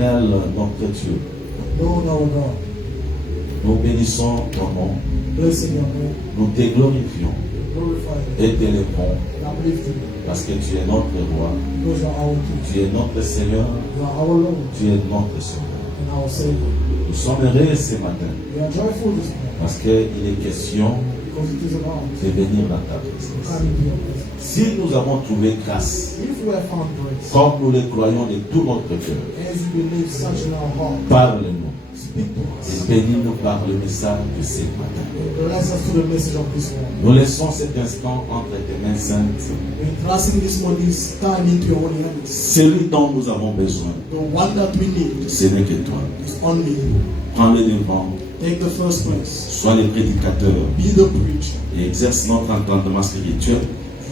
Éternel, notre Dieu, Lord our God, nous bénissons ton nom, blessing your name, nous te glorifions glorify you, et t'élèvons and uplifting you, parce que tu es notre roi, because you are our King, tu es notre Seigneur, you are our Lord tu es notre Sauveur. and our Savior. Nous sommes heureux ce matin We are joyful this morning parce qu'il est question because it is about de venir dans ta présence. coming to your presence. Si nous avons trouvé grâce, If we have found grace, comme nous le croyons de tout notre cœur, as we believe such in our heart, parle-nous speak to et us. bénis-nous par le message de ce matin. Bless us to the message of this morning. Nous laissons cet instant entre tes mains saintes, We trusting this morning, time into your holy hands. celui dont nous avons besoin. The one that we need Ce n'est que toi. is only you. Prends le devant, Take the first place. sois le prédicateur Be the preacher. et exerce notre entendement spirituel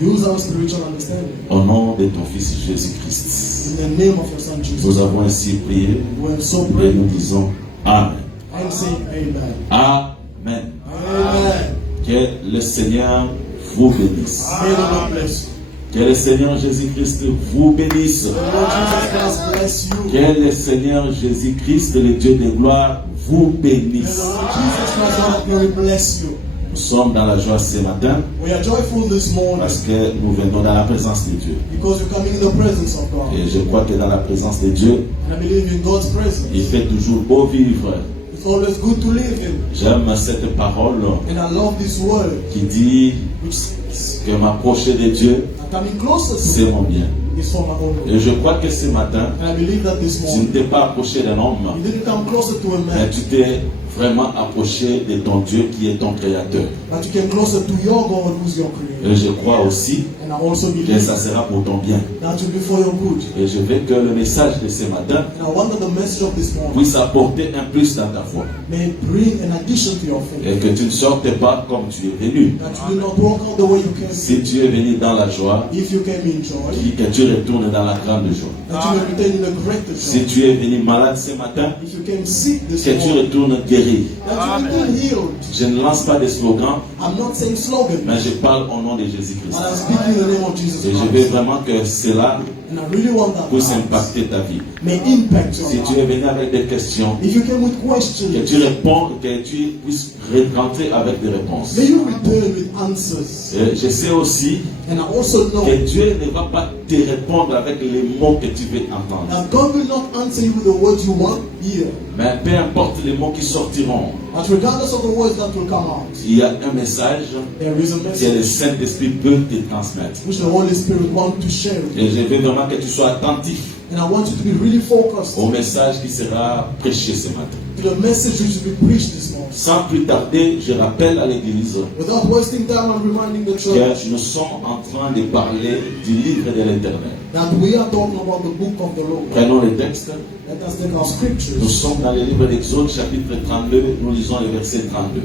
Use our spiritual understanding. au nom de ton Fils Jésus-Christ. In the name of your Son Jesus. Nous avons ainsi prié We have so et prayed nous disons Amen. and say amen. Amen. Amen. Que le Seigneur vous bénisse. May the Lord bless you. Que le Seigneur Jésus-Christ vous bénisse. The Lord Jesus Christ bless you. Que le Seigneur Jésus-Christ, le Dieu de gloire, vous May the bénisse. Lord Jesus Christ, God of glory, bless you. Nous sommes dans la joie ce matin We are joyful this morning parce que nous venons dans la présence de Dieu. because we're coming in the presence of God. Et je crois que dans la présence de Dieu, And I believe in God's presence. il fait toujours beau vivre. It's always good to live in. J'aime cette parole And I love this word, qui dit which says, que m'approcher de Dieu, coming closer to c'est Him mon bien. is for my own good. Et je crois que ce matin, And I believe that this tu ne morning, t'es pas approché d'un homme, you didn't come closer to a mais man, tu t'es vraiment approché de ton Dieu qui est ton créateur. but you came closer to your God who's your creator. Et je crois aussi And I also que believe ça sera pour ton bien. that will be for your good. Et je veux que le message de ce matin And I want that the message of this morning puisse apporter un plus dans ta foi. may bring an addition to your faith. Et que tu ne sortes pas comme tu es venu. That you will not walk out the way you came. Si tu es venu dans la joie, If you came in joy, que tu retournes dans la grande joie. that you will return in a greater Si joy. tu es venu malade ce matin, If you came sick this que tu morning, retournes guéri. that you return healed. Je ne lance pas des slogans, I'm not saying slogan, mais je parle au nom de Jésus-Christ. but I'm speaking in the name of Jesus Et je veux Christ. vraiment que cela And I really want that puisse heart impacter ta vie. may impact your Si tu es life. venu avec des questions, If you came with que questions, tu réponds, que tu puisses rentrer avec des réponses. may you return with answers. Et je sais aussi And I also know que Dieu ne va pas te répondre avec les mots que tu veux entendre. that God will not answer you with the words you want here. Mais peu importe les mots qui sortiront, But regardless of the words that will come out, il y a un message there is a que le message Saint-Esprit peut te transmettre. which the Holy Spirit wants to share with you. Et je veux vraiment que tu sois attentif And I want you to be really focused au message qui sera prêché ce matin. to the message which will be preached this morning. Sans plus tarder, je rappelle à l'Église Without wasting time and reminding the church que nous sommes en train de parler du livre de l'Éternel. that we are talking about the book of the Lord. Prenons le texte. Let us take our Nous scriptures. sommes dans le livre d'Exode, chapitre 32. Nous lisons le verset 32.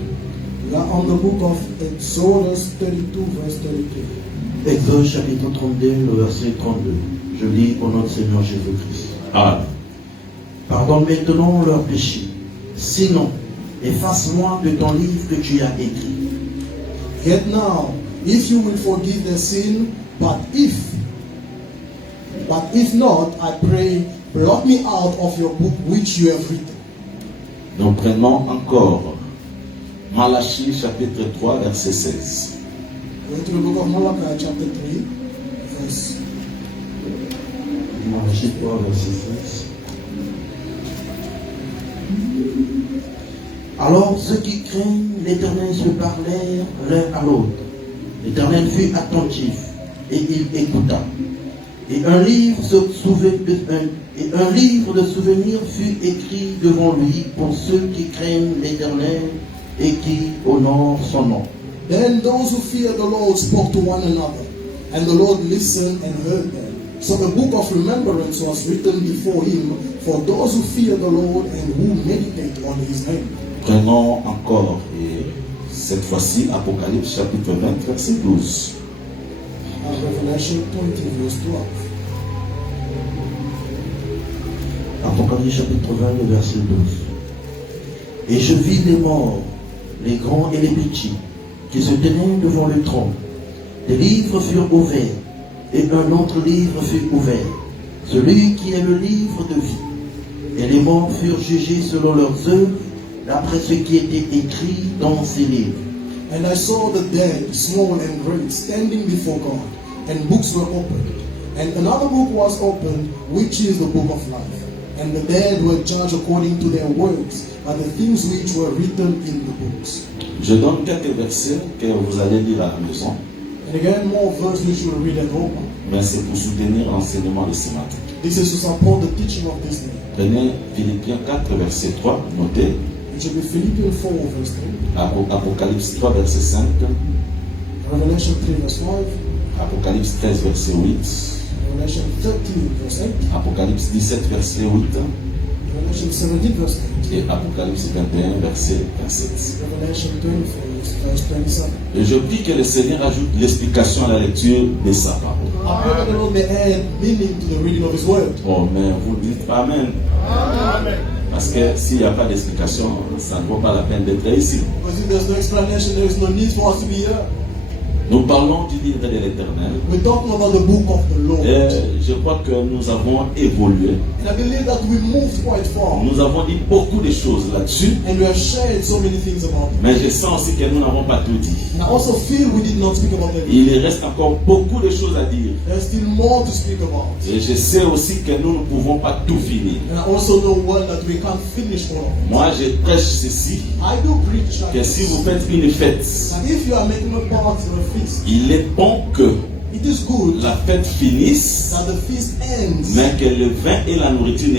We are on the book of Exodus 32, verse 32. Exode chapitre 32, le verset 32. Je lis au nom de Seigneur Jésus-Christ. Amen. Pardonne maintenant leurs péchés. Sinon, efface-moi de ton livre que tu as écrit. Yet now, if you will forgive their sin, but if not, I pray, blot me out of your book which you have written. Nous prenons encore Malachie, chapitre 3, verset 16. Going to the book of Malachi, chapter 3, verse. Malachie 3, verset 16. Alors ceux qui craignent l'Éternel se parlèrent l'un à l'autre. L'Éternel fut attentif et il écouta. Et un livre de souvenirs fut écrit devant lui pour ceux qui craignent l'Éternel et qui honorent son nom. Then those who feared the Lord spoke to one another, and the Lord listened and heard them. So the book of remembrance was written before him for those who fear the Lord and who meditate on his name. Prenons encore, et cette fois-ci, Apocalypse, chapitre 20, verset 12. Revelation 20, verse 12. Apocalypse chapitre 20, le verset 12. Et je vis les morts, les grands et les petits, qui se tenaient devant le trône. Des livres furent ouverts, et un autre livre fut ouvert, celui qui est le livre de vie. Et les morts furent jugés selon leurs œuvres, d'après ce qui était écrit dans ces livres. And I saw the dead, small and great, standing before God, and books were opened. And another book was opened, which is the book of life. And the dead were judged according to their works, by the things which were written in the books. Je donne quelques versets que vous allez lire à la maison, And again, more verses which you will read at home. mais c'est pour soutenir l'enseignement de ce matin. This is to support the teaching of this day. Prenez Philippiens 4, verset 3, notez. It should be Philippians 4, verse 3, Apocalypse 3, verset 5, Revelation 3, verse 5, Apocalypse 13, verset 8, Revelation 13, verse 8, Apocalypse 17, verset 8, Revelation 17, verse 8, et Apocalypse 21, verset 27. Revelation 20, verse 27. Et je prie que le Seigneur ajoute l'explication à la lecture de sa parole. I pray that the Lord may add meaning to the reading of His Word. Oh, mais vous dites Amen. Amen. Parce que s'il n'y a pas d'explication, ça ne vaut pas la peine d'être ici. Because if there's no explanation, there is no need for us to be here. Nous parlons du livre de l'Éternel. We're talking about the book of the Lord. Et je crois que nous avons évolué. And I believe that we moved quite far. Nous avons dit beaucoup de choses là-dessus. And we have shared so many things about it. Mais je sens aussi que nous n'avons pas tout dit. And I also feel we did not speak about everything. Il reste encore beaucoup de choses à dire. There's still more to speak about. Et je sais aussi que nous ne pouvons pas tout finir. And I also know well that we can't finish all of it. Moi, je prêche ceci, I do preach like que si vous faites une fête, that if you are making a party or a feast, il est bon que it is good la fête finisse, that the feast ends, mais que le vin et la nourriture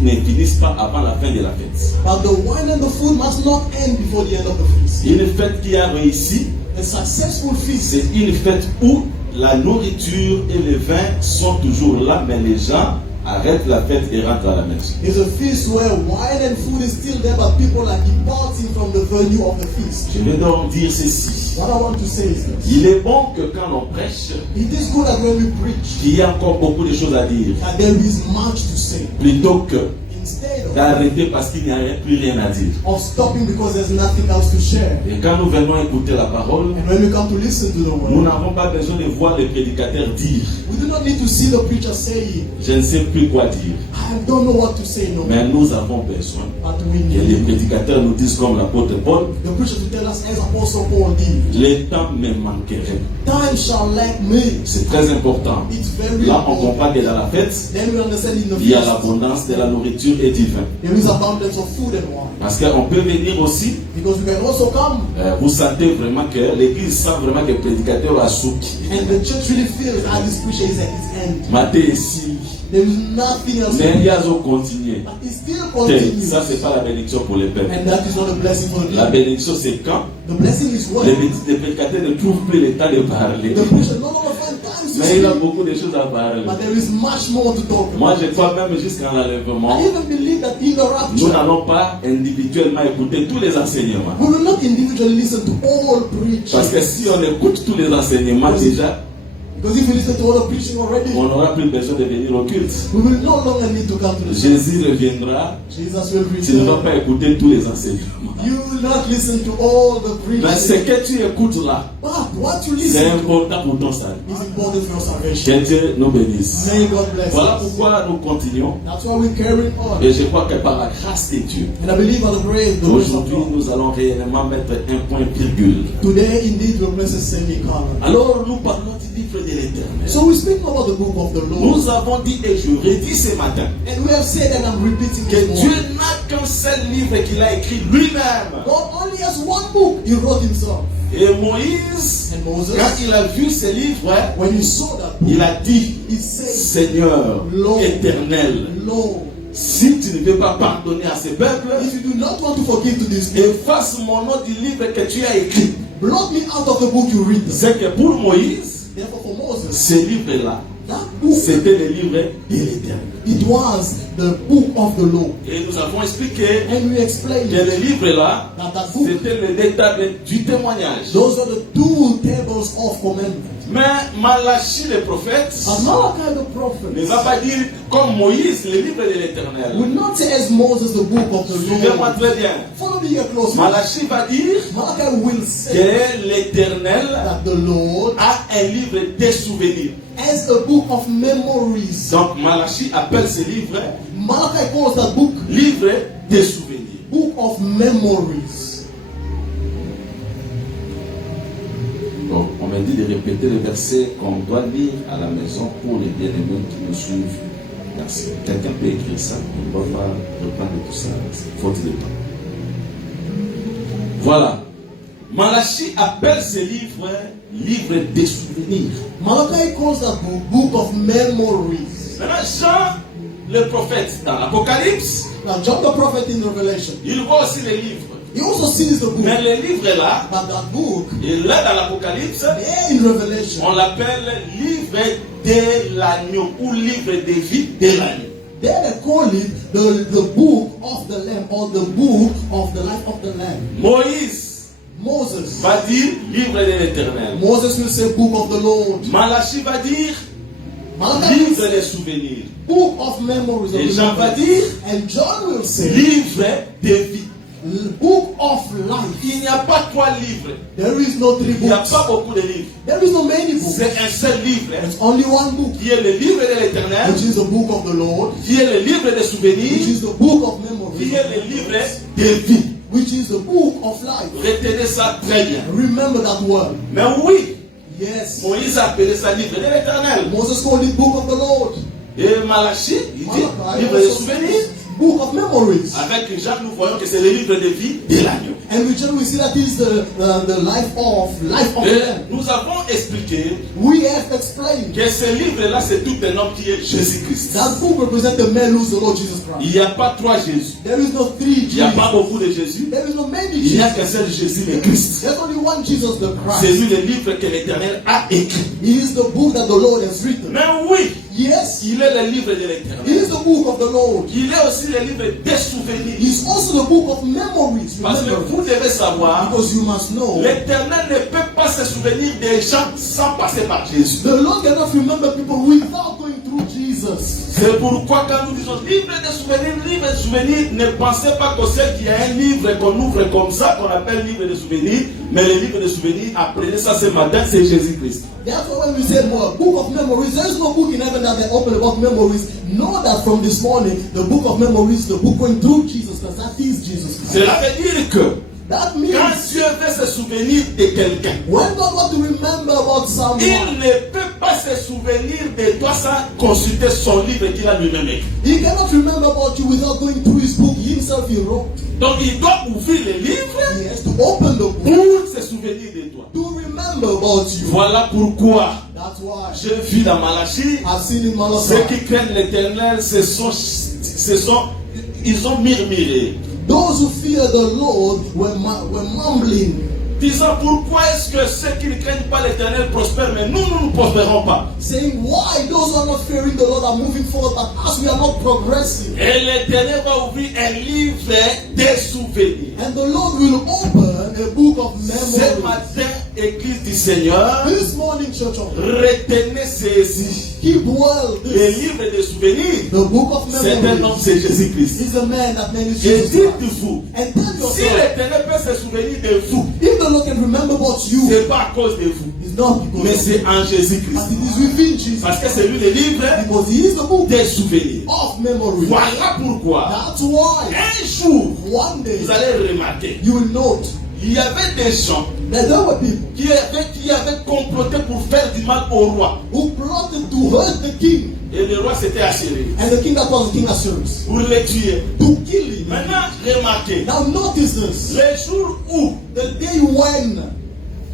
ne finissent pas avant la fin de la fête. but the wine and the food must not end before the end of the feast. Une fête qui a réussi, A successful feast c'est une fête où la nourriture et le vin sont toujours là, mais les gens arrêtent la fête et rentrent à la maison. is a feast where wine and food is still there, but people are departing from the venue of the feast. Je vais donc dire ceci. What I want to say is this. Il est bon que quand on prêche, It is good that when we preach, qu'il y ait encore beaucoup de choses à dire, that there is much to say. plutôt que Instead d'arrêter parce qu'il n'y a plus rien à dire. of stopping because there's nothing else to share. Et quand nous venons écouter la parole, And when we come to listen to the nous word, n'avons pas besoin de voir le prédicateur dire. we do not need to see the preacher say, Je ne sais plus quoi dire. I don't know what to say no more. Mais nous avons besoin But we que les need prédicateurs nous disent comme l'apôtre Paul, the preacher to tell us as Apostle Paul did, le temps me manquerait. time shall lack me. C'est très important. It's very Là, on important. comprend que dans la fête, Then we understand in the il y a feast, l'abondance de la nourriture et du vin. there is abundance of food and wine. Parce qu'on peut venir aussi, Because we can also come vous sentez vraiment que l'église sent vraiment que le prédicateur a souki. and the church really feels that this preacher is at its end. Maté ici, There is nothing else to mais il y do. a à continuer. But it still continues. Ça, c'est pas la bénédiction pour les peuples. And that is not a blessing for the La people. bénédiction, c'est quand The blessing is what? les prédicateurs ne trouvent plus le temps de parler. The preacher no longer find time to Mais il a speak. beaucoup de choses à parler. But there is much more to talk about. Moi, je crois même jusqu'à l'enlèvement, I even believe that in the nous rapture, n'allons pas individuellement écouter tous les enseignements. we will not individually listen to all Parce que preachers. si on écoute tous les enseignements déjà, Because if you listen to all the preaching already, on n'aura plus besoin de venir au culte. we will no longer need to come to the church. Jésus reviendra, Jesus will tu ne vas return. pas écouter tous les enseignements. You will not listen to all the Mais ce preaching. que tu écoutes là, But what you c'est listen to important pour ton salut. is important for your salvation. Que Dieu nous bénisse. May God bless Voilà us. pourquoi nous continuons. That's why we carry on. Et je crois que par la grâce de Dieu, And I believe by the grace of aujourd'hui, God, nous allons réellement mettre un point virgule. today indeed we'll place a semicolon. Alors, nous parlons du livre de l'Éternel. So we speak about the book of the Lord. Nous avons dit et je redis ce matin And we have said, and I'm repeating que this Dieu morning, n'a qu'un seul livre qu'il a écrit lui-même. God only has one book he wrote himself. Et Moïse, And Moses, quand il a vu ce livre, when he saw that book, il a dit, he said, Seigneur Lord, éternel, Lord, si tu ne veux pas pardonner à ce peuple, if you do not want to forgive to this people, efface mon nom du livre que tu as écrit. blot me out of the book you read. C'est que pour Moïse, Therefore for Moses, ce livre-là, that book, c'était le livre de l'Éternel. it was the book of the Lord. Et nous avons expliqué And we explained que le livre-là, that that book, c'était le détail du témoignage. those are the two tables of commandments. Mais Malachie le prophète But Malachi the ne prophet va pas dire comme Moïse le livre de l'Éternel. will not say as Moses the book of the Suivez-moi Lord. très bien. Follow me here closely. Malachie va dire Malachi will say que l'Éternel that the Lord a un livre des souvenirs. has a book of memories. Donc Malachie appelle ce livre Malachi calls that book livre des souvenirs. book of memories. Donc on m'a dit de répéter le verset qu'on doit lire à la maison pour les bien-aimés qui nous suivent. Merci. Quelqu'un peut écrire ça. On ne va pas reprendre tout ça. Faute de temps. Voilà. Malachie appelle ce livre livre des souvenirs. Malachi calls that book of memories. Maintenant, Jean, le prophète, dans l'Apocalypse, Now John the prophet in Revelation, il voit aussi les livres. he also sees the book. Mais le livre est là, But that book, et là dans l'Apocalypse, there in Revelation, on l'appelle livre de l'agneau ou livre de vie de l'agneau. there they call it the book of the Lamb or the book of the life of the Lamb. Moïse Moses. va dire livre de l'Éternel. Moses will say book of the Lord. Malachie va dire Malachi will livre say des souvenirs. book of memories. Et Of Jean va memories. dire And John will say livre de vie. book of life. Il n'y a pas 3 livres. There is no 3 Il n'y a books. pas beaucoup de livres. There is no many books. C'est un seul livre There's only one book, qui est le livre de l'Éternel, which is the book of the Lord, qui est le livre des which souvenirs, is the book of memories, qui est le livre de vie. which is the book of life. Retenez ça très bien. Remember that word. Mais oui, Yes. Moïse a appelé ça livre de l'Éternel. Moses called it book of the Lord. Et Malachie, il dit Malachi livre des also souvenirs. says book of memories. Avec Jacques, nous voyons que c'est le livre de vie de l'agneau. And with John we see that is the life of Et them. nous avons expliqué We have explained que ce livre-là, c'est tout un homme qui est Jésus-Christ. that book represents the man who's the Lord Jesus Christ. Il n'y a pas 3 Jésus. There is no 3 Il n'y a pas Jesus. beaucoup de Jésus. There is no many Il n'y a Jesus. qu'un seul Jésus, le Christ. There's only one Jesus the C'est Christ. lui le livre que l'Éternel a écrit. He is the book that the Lord has written. Mais oui, Yes, il est le livre de he l'Éternel. is the book of the Lord. Il est aussi le livre des souvenirs. He is also the book of memories. Parce que Remember, vous devez savoir, because you must know, l'Éternel ne peut pas se souvenir des gens sans passer par Jésus. the Lord cannot remember people without going through Jesus. C'est pourquoi quand nous disons livre de souvenirs, ne pensez pas qu'au ciel qu'il y a un livre qu'on ouvre comme ça, qu'on appelle livre de souvenirs, mais le livre de souvenirs, apprenez ça ce matin, c'est Jésus-Christ. Therefore, when we say book of memories, there is no book in heaven that they open about memories. Know that from this morning, the book of memories, the book going through Jesus, because that is Jesus Christ. Cela veut dire que That quand means Dieu veut se souvenir de quelqu'un, when God wants to remember about il someone, ne peut pas se souvenir de toi sans consulter son livre qu'il a lui-même écrit. He cannot remember about you without going through his book himself he wrote. Donc il doit ouvrir le livre He has to open the book pour se souvenir de toi. to remember about you. Voilà pourquoi That's why j'ai vu dans Malachie, I've seen in ceux Malachi, qui craignent l'Éternel, ils ont murmuré, those who fear the Lord were mumbling, disant pourquoi est-ce que ceux qui ne craignent pas l'Éternel prospèrent, mais nous ne prospérons pas. saying, why those who are not fearing the Lord are moving forward, but us we are not progressing. Et l'Éternel va ouvrir un livre des souvenirs. And the Lord will open a book of Ce memories. matin, Église du Seigneur, This morning, church of God, retenez ceci. keep well Le this. livre des souvenirs, The book of c'est un homme, memories c'est Jésus-Christ. is a man that name is Et Jesus Christ. dites-vous, And tell si yourself, l'Éternel peut se souvenir de vous, if the Lord can remember about ce you, n'est pas à cause de vous, it's not mais because of c'est en Jésus-Christ. but it is within Jesus. Parce que c'est lui le livre Because he is the book des souvenirs. of memories. Voilà pourquoi, That's why un jour, one day vous allez remarquer, you will note il y avait des gens that there were people qui avaient comploté pour faire du mal au roi. who plotted to hurt the king, Et le roi s'était assuré and the king that was King Assurance, pour le tuer. to kill him. Maintenant, remarquez, Now notice this. le jour où The day when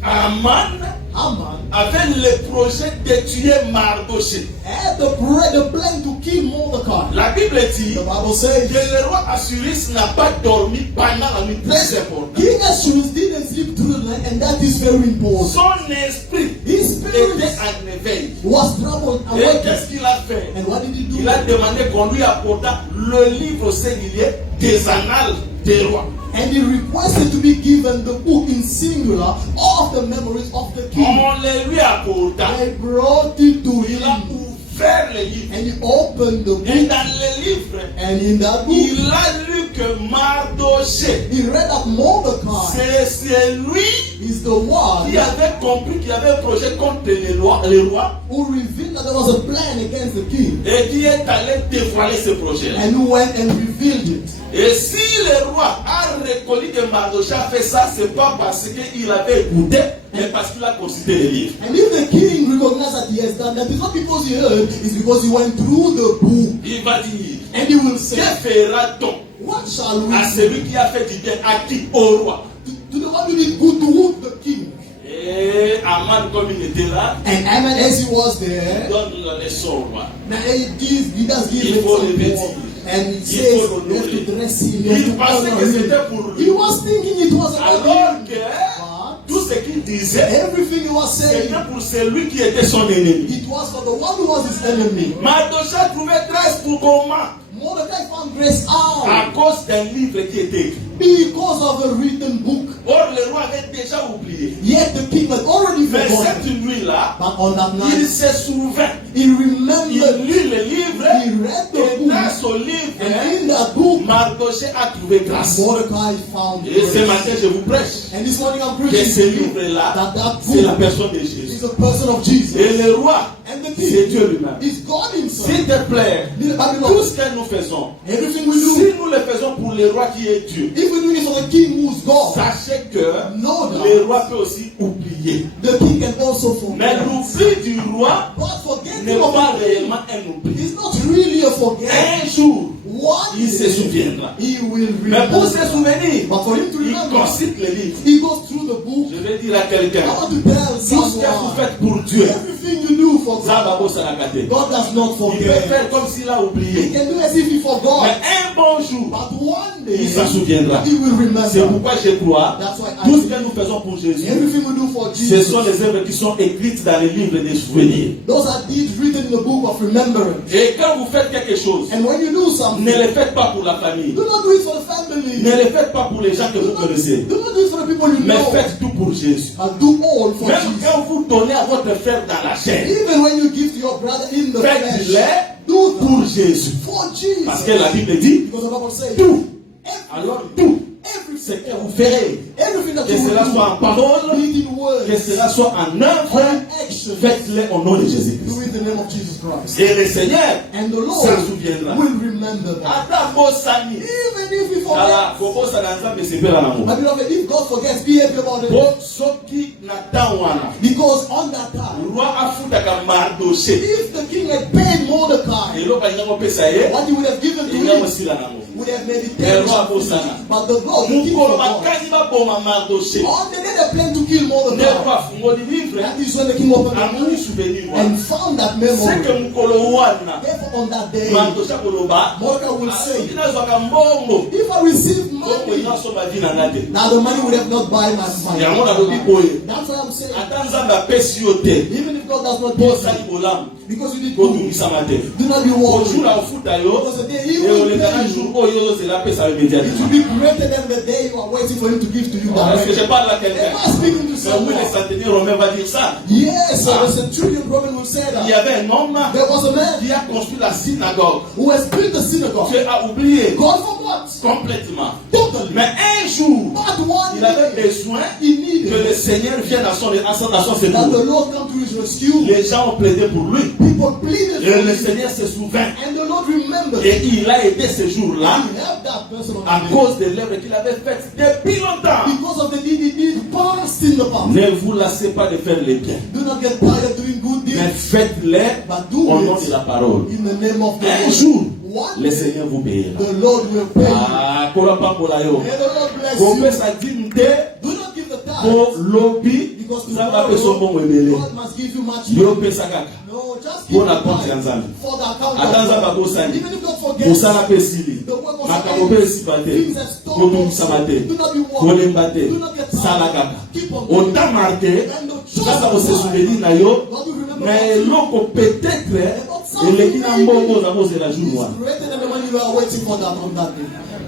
Aman Haman avait le projet de tuer Mardoché, had the plan to kill Mordecai, la Bible dit the Bible says que le roi Assuris n'a pas dormi pendant la nuit, très important. King Assurance didn't sleep through the night, and that is very important. Son esprit His était spirit en éveil. was troubled and Et awakened. qu'est-ce qu'il a fait? And what did he do? Il a demandé qu'on lui apporta le livre singulier des annales des rois. And he requested to be given the book in singular of the memories of the king. On les lui apporta. They brought it to Il a him. ouvert les livres. And he opened the Et book. dans les livres, And in that book, il a lu que Mardoché, he read that Mordecai c'est lui is the one qui avait compris qu'il y avait un projet contre les rois who revealed that there was a plan against the king. et qui est allé dévoiler ce projet. And who went and revealed it. Et si le roi a reconnu que Mardoché a fait ça, c'est pas parce qu'il avait écouté, mais parce qu'il a consulté les livres. And if the king recognized that he has done that, it's not because he heard, it's because he went through the book. Il va dire, And he will say, que fera-t-on what shall we à do celui qui a fait du bien à qui au roi? to the one who did good to the king? Et Aman, comme il était là, And Aman, as he was there, donne la leçon au roi. now he does give Il him faut some le more. vêtir. And he Il says, faut you have l'honorer. to dress him, you have Il to pensait honor que him. c'était pour lui. He was thinking it was about Alors him. que But tout ce qu'il disait, everything he was saying, c'était pour celui qui était son ennemi. it was for the one who was his enemy. Mardoché a trouvé grâce pour comment? Mordecai found grace out À cause d'un livre qui était écrit. because of a written book. Or, le roi avait déjà oublié. Yet the king had already Mais forgotten. cette nuit-là, But on that il night, se souvint. he Il remembered, lit le livre. he read the Et book, dans son livre, and in that book, Mardoché a trouvé grâce. Mordecai found Et ce grace. matin, je vous prêche And this morning I'm que preaching ce to you livre-là, that c'est la book personne de Jésus. is a person of Jesus. Et le roi, And the c'est king Dieu lui-même. is God himself. S'il te plaît, Little tout Babylon, ce que nous faisons, everything we si do, nous le faisons pour le roi qui est Dieu, if we do it for the king who's God, sachez que know le that roi peut aussi oublier. the king can also Mais forget. l'oubli du roi But n'est forgetting of pas the king réellement un oubli. is not really a forget. Un jour, One il se day, souviendra. he will Mais pour se remember. souvenir, But for him to il remember, consulte les livres. he goes through the book. Je vais dire à quelqu'un, I want to tell tout ce que vous someone, faites pour Dieu, everything you do for God, Zababo Salakate. God does not Il peut forget. faire comme s'il a He oublié. can do as if he forgot. Mais un bon jour, But one day, il s'en souviendra. he will C'est remember. pourquoi je crois, That's why tout ce I que nous faisons pour Jésus, everything we do for ce Jesus, sont les œuvres qui sont écrites dans les livres des souvenirs. those are deeds written in the book of remembrance. Et quand vous faites quelque chose, And when you do something, ne le faites pas pour la famille. do not do it for the family. Ne le faites pas pour les gens que vous connaissez. Do not do it for the people you Mais know. faites tout pour Jésus. But do all for Même Jesus. quand vous donnez à votre frère dans la chair, Even when you give to your brother in the flesh, faites-le do that pour Jésus. for Jesus. Parce que la Bible dit, Because the Bible says, tout, every- alors tout, ce everything, que vous ferez, everything that que you cela will soit en parole, do, be it in words, que cela soit en or œuvre, in action, faites-le au nom de do Jésus-Christ. it in the name of Jesus Christ. Et le Seigneur And the Lord s'en souviendra. will remember that. Ata bosani. Even if he Ala, forgets. kobosa na nzambe sepela na mo. My beloved, if God forgets, be happy about it. Po soki na tan wana. Because on that time, Roi afutaka Mardoché. if the king had paid Mordecai, Eloko yango pesa ye, what he would have given to yango him sila nango. would have made it Eh, roi terrible. bosana. But the God, the king Mukolo forgot. bakani baboma Mardoché. On the day they planned to kill Ne Mordecai, roi fungoli livre. that is when the king opened the Amoni book souvenir wana. and found that Seke memory. mukolo wana. Therefore, on that day, Mardoché koloba. Mordecai will say, Soki nazwaka mbongo. if I receive Mbongo money, inasomba vi na nga te. now the money would have not buy my Yango nalobi fire. boye. That's why I'm saying, Ata nzambe apesi yo te. even if God does not Po give osali you, bolamu. because you did good, Kotungisama te. do not be worried. Ojula ofuta yo. Because the day he Et will oleka na pay jour you, oyo ozela apesa yo it will immédiatement. be greater than the day you are waiting for him to give to you. Est-ce que je directly. parle à Am quelqu'un? I speaking to Mais oui, someone? le centenier romain va dire ça. Yes, so the centurion Roman will say Il y that. avait un homme There was a man qui a construit la synagogue. who has built the synagogue. Tu as oublié God forgot. complètement. Totally. Mais un jour, But one il avait day, besoin he que le needed Seigneur vienne à son that the secours. Lord come to his rescue. Les gens ont plaidé pour lui. People pleaded Et for le him. Seigneur se souvint. And the Lord remembered. Et il a aidé ce jour-là He helped that person on à that day. cause de l'œuvre qu'il avait faite depuis longtemps. Because of the deed he did past in the past. Ne vous lassez pas de faire les biens, Do not get tired of doing good mais deeds, faites-les but do au nom de it la parole. in the name of the Un Lord. jour, One le day, Seigneur vous payera. the Lord will pay you. Ah, kola pambola yo. May the Lord bless Kombe you. sa dîme te Do not give the po tithe, lobi because nzambe apeso mbongo ebele. God must give you much Yo more. pesa kaka. No, just give Pour la the compte ya tithe Nzambe. for the account Ata of nzambe God. abosani. Even if God forgets, Mosala mpe esili. the work was Makambo mpe esipa te. things have stopped. Kobungisama te. Do not be worried. Kolemba te. Do not get Sala tired. kaka. Keep on doing it. Otama te. And the choice Kaka of kose God, souvenir na yo. God will remember Na what you eloko peut-être eleki na mbongo oza kozela jour is wana. greater than the one you are waiting for that on that day.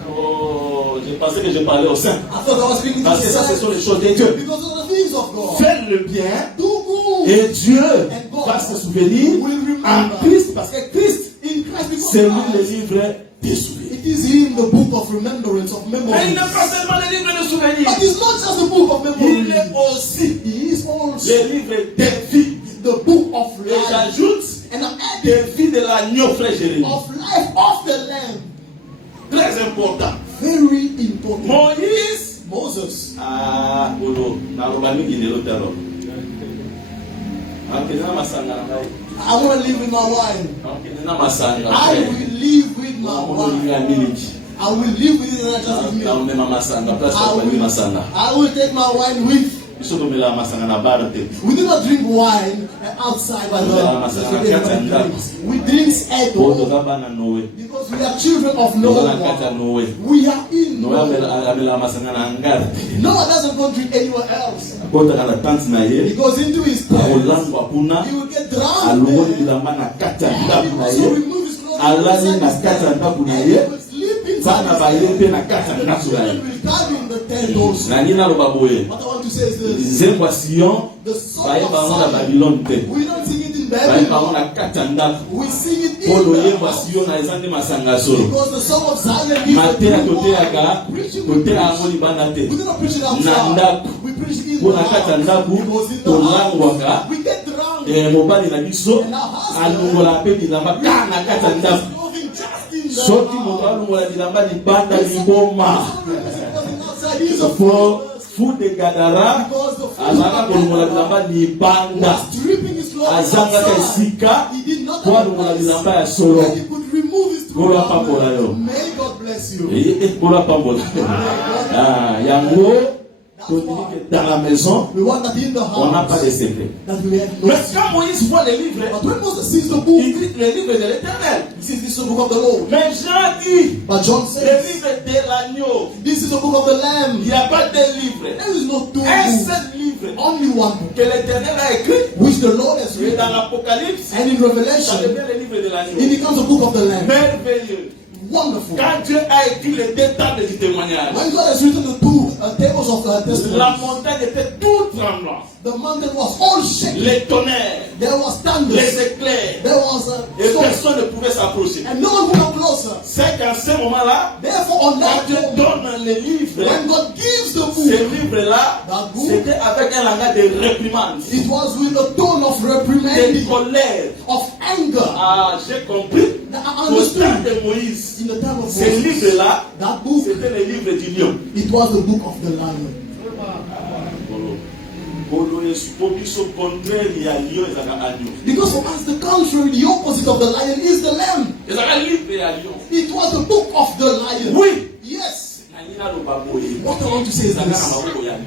Oh, je Je pensais que je parlais au sein. I thought I was speaking to Parce the que ça, ce sont saints. les choses de Dieu. Because of the things of God. Faire le bien Do good. et Dieu And God va se souvenir will remember. en Christ, parce que Christ, In Christ, because c'est lui le Christ, livre des souvenirs. it is in the book of remembrance, of Mais il memories. n'est pas seulement le livre des souvenirs. But it's not just the book of Il memories. est aussi He is also le livre des vies. the book of Et life. j'ajoute And I'm adding des vies de l'agneau, frère Jérémie. of life of the Lamb. Très important. Very important. Moïse. Moses. Ah, Olo, naloba mingi lelo talo. Akena masanga na ngai. I want to live with my wine. Akena masanga. I will live with my Mama ya wine. miliki. I will live with it and not just with me. Na mema masanga, place kwa ni masanga. I will take my wine with. Biso to mela masanga na bar te. We do not drink wine outside by the. We drink at Bodo home ka bana Noe. because we are children of Noa kata Noah. Noe. We are in Noa Noah. amela masanga na ngara. Noah doesn't go drink anywhere else. Kota kana tante na He ye. goes into his tent. Rolando kuna. He will get drunk Alongo there. bilamba na kata He ndaku na also ye. remove his clothes Alali inside na his kata tent. ndaku na And ye. he will sleep inside Bana his baye tent. pe na kata The ndaku na ye. children will come in the tent also. Na nina loba boye. What I want to say is this. Nzembo Sion The song baye of bango na Zion. Babylone te. We don't sing it in Baye bango Babylon. na kata ndaku. We sing it in Polo the yembo house. Sion na ezande masanga solo. Because the song of Zion is Matera the tote yaka preaching. tote yango libanda te. We do not preach it Na outside. ndaku. We preach it in the Pona kata house. ndaku Because in the tolangwaka. house, we get drunk. Mobali na biso And our husband, alongola pe bilamba kana kata ndaku. clothing just in the Soki house. moto alongola bilamba libanda liboma. Outside is a For fool. food de gadara Because the fool azanga kolongola bilamba libanda. was stripping his clothes Azanga outside. esika He did not po have a alongola place bilamba ya solo. where he could remove his Gola clothes. pambola yo. May God bless you. Kola pambola. Yango tondiki que dans la maison We want that in the on n'a pas de house. secret. That we have no Mais quand Moïse voit les livres, But when Moses sees the book, il dit le livre de l'Éternel. he sees this is the book of the Lord. Mais Jean dit But John le says, livre de l'agneau. this is the book of the Il Lamb. n'y a pas de livre. There is no two Un books, seul livre only one book, que l'Éternel a écrit. which the Lord has Et dans written. l'Apocalypse, And in ça Revelation, devient le livre de it l'agneau. becomes the book of the Lamb. Merveilleux. Wonderful. Quand Dieu a écrit les deux tables du témoignage, When God has written the two tables of la testimony, montagne était toute tremblante. the mountain was all shaking. Les tonnerres, There was thunder. les éclairs, There was et storm. personne ne pouvait s'approcher. And no one could come closer. C'est qu'à ce moment-là, Therefore, on quand that Dieu day, donne les livres, when God gives the ces book, livres-là, that book, c'était avec un langage de réprimande, it was with a tone of de reprimanding, colère. of anger. Ah, j'ai compris. Now, I Au temps understand. de Moïse, In the time of ces Moses, livres-là, that book, c'était les livres du lion. it was the book of the lion. Because for us, the contrary, the opposite of the lion is the lamb. It was the book of the lion. Oui. Yes. What I want to say is this.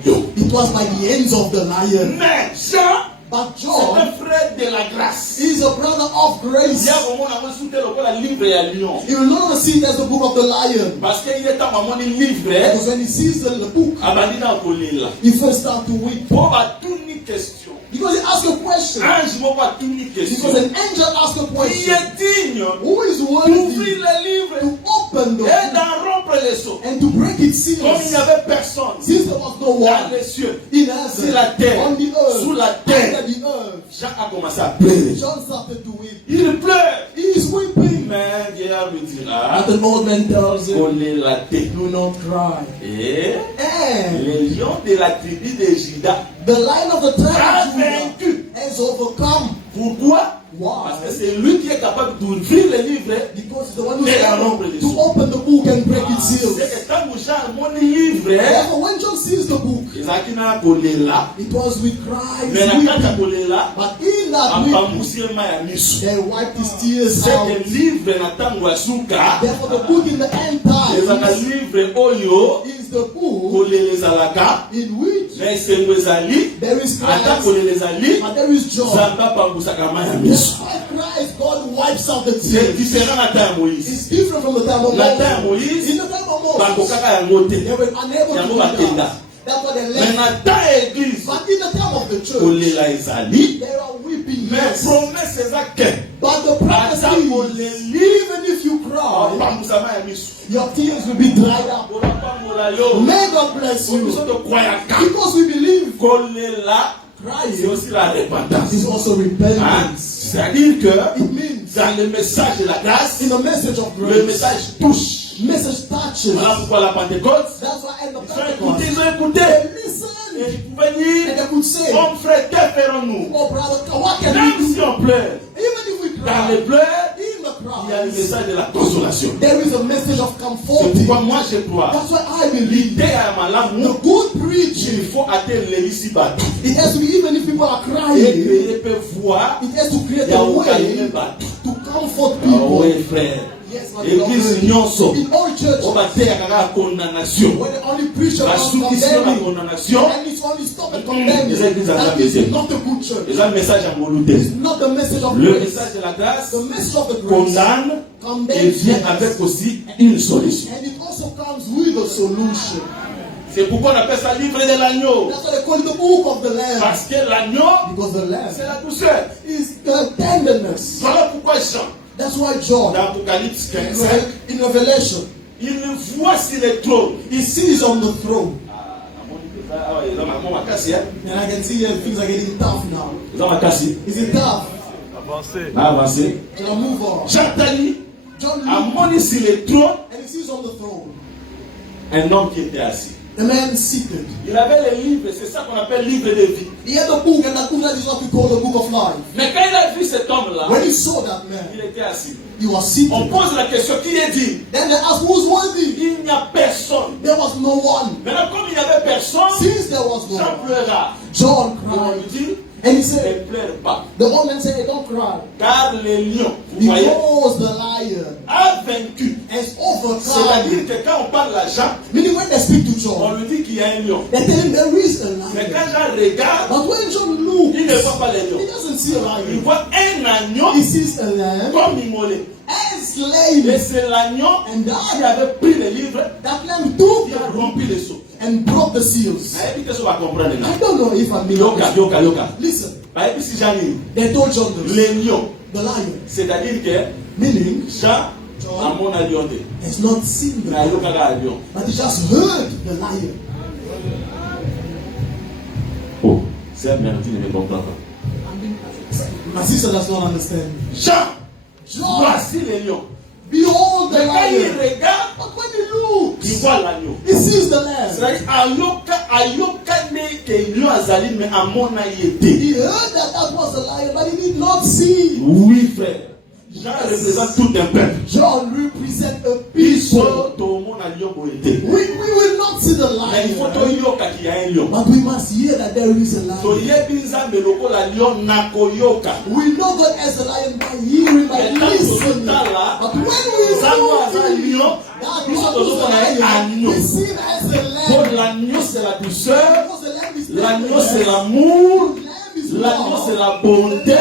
It was by the ends of the lion. Mais Jean, But c'est John un frère de la grâce. is a brother of grace. Il y a vraiment un soutien au livre et lion. He will not see it as the book of the lion. Parce qu'il est à maman des livres, Because when he sees the book, abandina kolila. he first starts to weep. Pour ba tout ni question. Because he asks a question. Ange mo ba tout ni question. Because an angel asks a Qui question. est digne Who is d'ouvrir worthy les livres to open the et book d'en rompre les seaux. and to break its Comme il n'y seals? avait personne Since there was no dans one les cieux, in sur heaven, la terre, on the earth, sous la terre, under the earth, Jean a commencé à pleurer. John started to weep. Il pleure. He is weeping. Mais vieillard lui dira, And the old man tells him, collez la tête. do not cry. Et And les lions de la tribu de Juda the lion of the tribe a of Judah vaincu. has overcome. Pourquoi? Why? Parce que c'est lui qui est capable d'ouvrir les livres. Because he's the one who's Et un able nombre de to sceaux. open the book and break its C'est seals. que quand Jean mon livre, Therefore, when John sees the book, Isaac n'a collé là. it was with cries, Mais la carte a weeping. collé là. But in that En weeping, pamboussier ma misu. they wiped his tears C'est out. que livre na tango asuka. Therefore, the book in the end Les aka times livre oyo is the book collé les alaka. in which Mais c'est ezali. there is Ata cries, collé les ali. but there is joy. Zamba pambusaka ma Despite misu. cries, God wipes out the C'est tears. différent na temps Moïse. It's different from the time of Na temps Moses. Moïse, In the time of Moses, bakokaka yango te. they were unable to Yango do batenda. that. That's why they Mais left. na temps église, But in the time of the church, kolela ezali. they are weeping. weeping, Mais yes. promesse exacte. But the promise Ata is, moleli. even if you cry, Bambusama ya misu. your tears will be dried up. Bolapa molayo. May God bless you. Biso to kwayaka. Because we believe Kolela. C'est crying aussi la repentance. is also Hein? repentance. C'est-à-dire que It means dans le message de la grâce, in the message of le grace, message touche. message touches. Voilà pourquoi la Pentecôte, That's why at the ils ont écouté, Pentecost, ils ont écouté. they listened Et ils pouvaient and dire, they could say, mon frère, que ferons-nous? oh brother, what can Même we si do? on pleure, Even if we dans cry, les pleurs, in the il y a le cry, message de la consolation. there is a message of C'est comforting. pourquoi moi je crois. That's why I believe L'idée à the Malamu, good il preaching, faut atteindre les ici bateau. it has to be even if people are Et crying, qu'ils peuvent voir, it has to create il y a a aucun way bateau. to comfort Ah people. ouais, frère. Yes, my Église beloved. nyonso. In all churches, On va dire qu'il y a la condamnation. when they only preach La about soumission, la condemning, condamnation. and it's only stop and condemn, Les églises that arabes, is not a good church. C'est un message à Mouloudé. It's not the message of Le grace. message de la grâce The message of the grace condamne et condemns vient avec aussi une solution. and it also comes with a solution. C'est pourquoi on appelle ça livre de l'agneau. That's why they call it the book of the Lamb. Parce que l'agneau, Because the Lamb c'est la douceur. is the tenderness. Voilà pourquoi Jean, That's why John, dans Apocalypse 15, in Revelation, il le voit sur le trône. he sees on the throne. Is And I can see here things are getting tough now. it Is it tough? avancé. Shall I move on? J'attendis John à looked monter sur le trône and he sees on the throne un homme qui était assis. a man seated. Il avait le livre, c'est ça qu'on appelle livre de vie. He had a book, and that book that is what we call the book of life. Mais quand il a vu cet homme-là, When he saw that il man, était assis. he was seated. On pose la question, qui est dit? Then they asked, who's worthy? Il n'y a personne. There was no one. Maintenant, comme il n'y avait personne, Since there was no Jean one, pleura. John Et on lui cried. dit, And he ne said, pleure pas. the old man said, hey, don't cry. Car le lion, vous voyez, Because the lion a vaincu. has overcome. C'est-à-dire que quand on parle à Jean, Meaning when they speak to on John, lui dit qu'il y a un lion. they tell him there is a Mais lion. quand Jean regarde, But when John looks, il ne voit pas le he lion. doesn't see a Il lion. voit un agneau He sees a lamb comme immolé. and Et slain. c'est l'agneau And qui that, avait pris le livre, that lamb took qui a the rempli les seaux. and broke the seals. Mais qu'est-ce qu'on va comprendre I maintenant? don't know if I'm making Yoka, this. yoka, yoka. Listen, Et puis si Jean dit, they told John this. le lion, The lion. c'est-à-dire que Meaning, Jean a mon lion. has not seen the Mais lion, yoka a lion. but he just heard the lion. Oh, c'est bien, tu ne me comprends pas. My sister does not understand. Jean, John, voici le lion. behold the Mais quand il lion. regarde, But when he looks, il voit l'agneau. he sees the lamb. C'est-à-dire, ayoka ne que lion azali, mais à mon été. He heard that that was the lion, but he did not see. Oui, frère. Jean représente tout un peuple. John represents a Biso, people. tout le monde a lion pour été. We will not see the Mais il faut lion, que yoka qu'il y a un lion. but we must hear that there is a So lion. yebi nzambe lokola lion nakoyoka. We know God as a lion by hearing, by Mais tant listening. tozotala, But when we nzambe aza see lion, that biso God is tozotala ye a lion, agneau. we see it as a Pour lamb. l'agneau c'est la douceur, Because the lamb is l'agneau c'est tender. l'amour, The lamb is l'agneau love. c'est la bonté,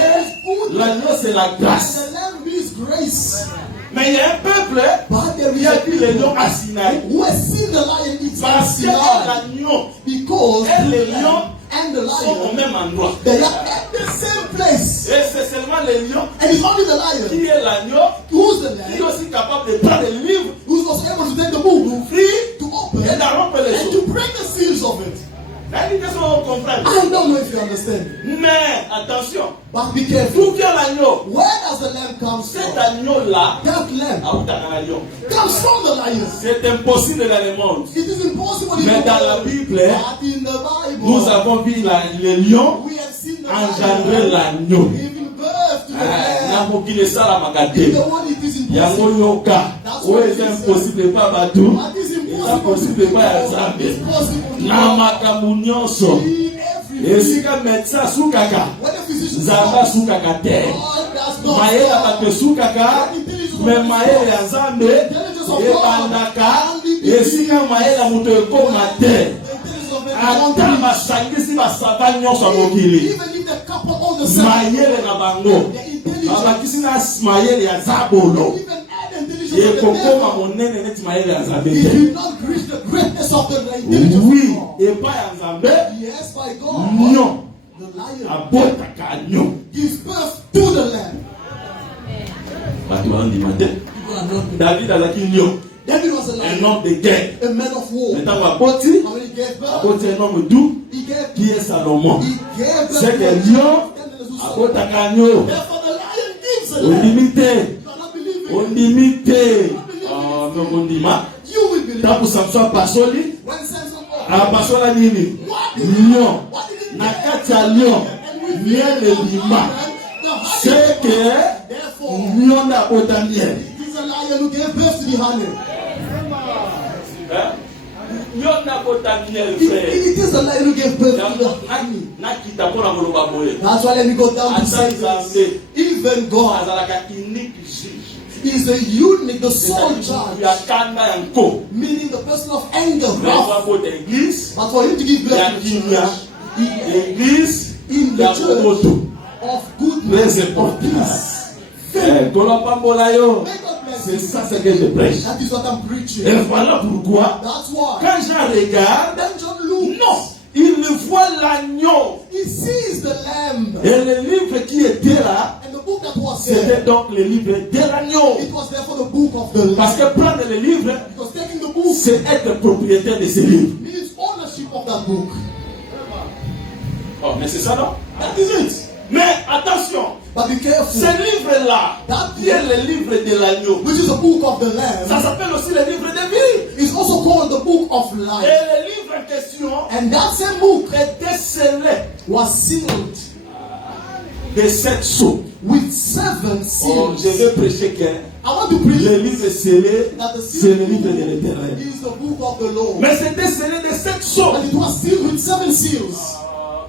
l'agneau c'est la grâce. The lamb is grace. Mais il y a un peuple But there qui is a a vu le lion people à Sinaï. who has seen the lion eat Parce que Sinai. l'agneau Because et the le lion lamb and the sont au lion, même endroit. they are at the same place. Et c'est seulement le lion And it's only the lion qui est l'agneau who's the qui est lamb aussi capable de prendre le livre, who's also able to take the book, d'ouvrir to open, et de rompre les and choses. to break the seals of it. C'est-à-dire qu'est-ce qu'on comprend? I don't know if you understand. Mais attention, But be careful. d'où vient l'agneau? Where does the lamb come Cet from? agneau-là, That lamb comes from the lion. c'est impossible dans le monde. It is impossible in Mais the dans la world. Bible, But in the Bible, nous avons vu le lion we have seen the engendrer lion l'agneau. giving birth to the Na lamb. mokili esalamaka In te. the world, it is Yango impossible. yoka oyo eza impossible epa bato, What is eza impossible possible epa ya nzambe. is possible to Na God. makambo nyonso In everything. esika médecin asukaka, When the physician nzambe asukaka te. God does not Mayele ya stop. bato esukaka, me mayele ya nzambe ebandaka esika mayele ya moto ekoma te. The intelligence of every Ata country. basangisi basava nyonso ya mokili, Even if they couple all the same, mayele na bango the intelligence, babakisi na mayele ya zabolo even add the intelligence of the ekokoma devil, monene neti mayele ya nzambe it te. did not reach the greatness of the intelligence Oui, of God. epai ya nzambe Yes, by God. lion The lion abotaka agneau. gives birth to the lamb. Bato bandima te. People are not. David azalaki lion, David was a un lion, homme de guerre. a man of war. Maintenant aboti, How many gave birth? aboti un homme doux He gave qui est Salomon. He gave birth C'est to que a lion lion. abotaka agneau. Therefore, the lion gives a lamb. Ondimite, You are not believing. ondimite. Ah, non ondima. You will believe. Tangu Samson apasoli, When Samson apasola nini? Lion. Na kati ya lion, miel elima. C'est que Therefore, lion abota miel. he's a lion who gave birth to the honey. Lion abota miel, It frère. is the lion who gave birth to the honey. Nakita mpona koloba boye. That's why let me go down to Ata say Nzambe this. Even God azalaka unique juge. is a unique, the sole Ya judge, kanda ya nko. meaning the person of anger, Mais wrath. abota église, But for him to give birth ya to the kimia, church, église in the ya church kokoto. of goodness, Très of important. peace. Kolopambola yo. May God bless C'est you. ça ce que je prêche. That is what I'm preaching. Et voilà pourquoi, That's why. quand Jean regarde, Then John looks. non, il voit l'agneau. He sees the lamb. Et le livre qui était là, And the book that was c'était there, donc le livre de l'agneau. it was therefore the book of the Parce lamb. que prendre le livre, Because taking the book c'est être propriétaire de ce livre. means ownership of that book. Oh, mais c'est ça, non? That is it. Mais attention, But be careful. ce livre-là, qui est le livre de l'agneau, Which is the book of the ça lamb. s'appelle aussi le livre de vie. It's also called the book of Et life. le livre en question And that same book était scellé was sealed de 7 sceaux. with 7 Oh, je seals. vais prêcher que I want to preach le livre scellé, that the c'est le sealed livre de book l'éternel. is the book of the Lord. Mais c'était scellé de 7 sceaux. And it was sealed with 7 seals.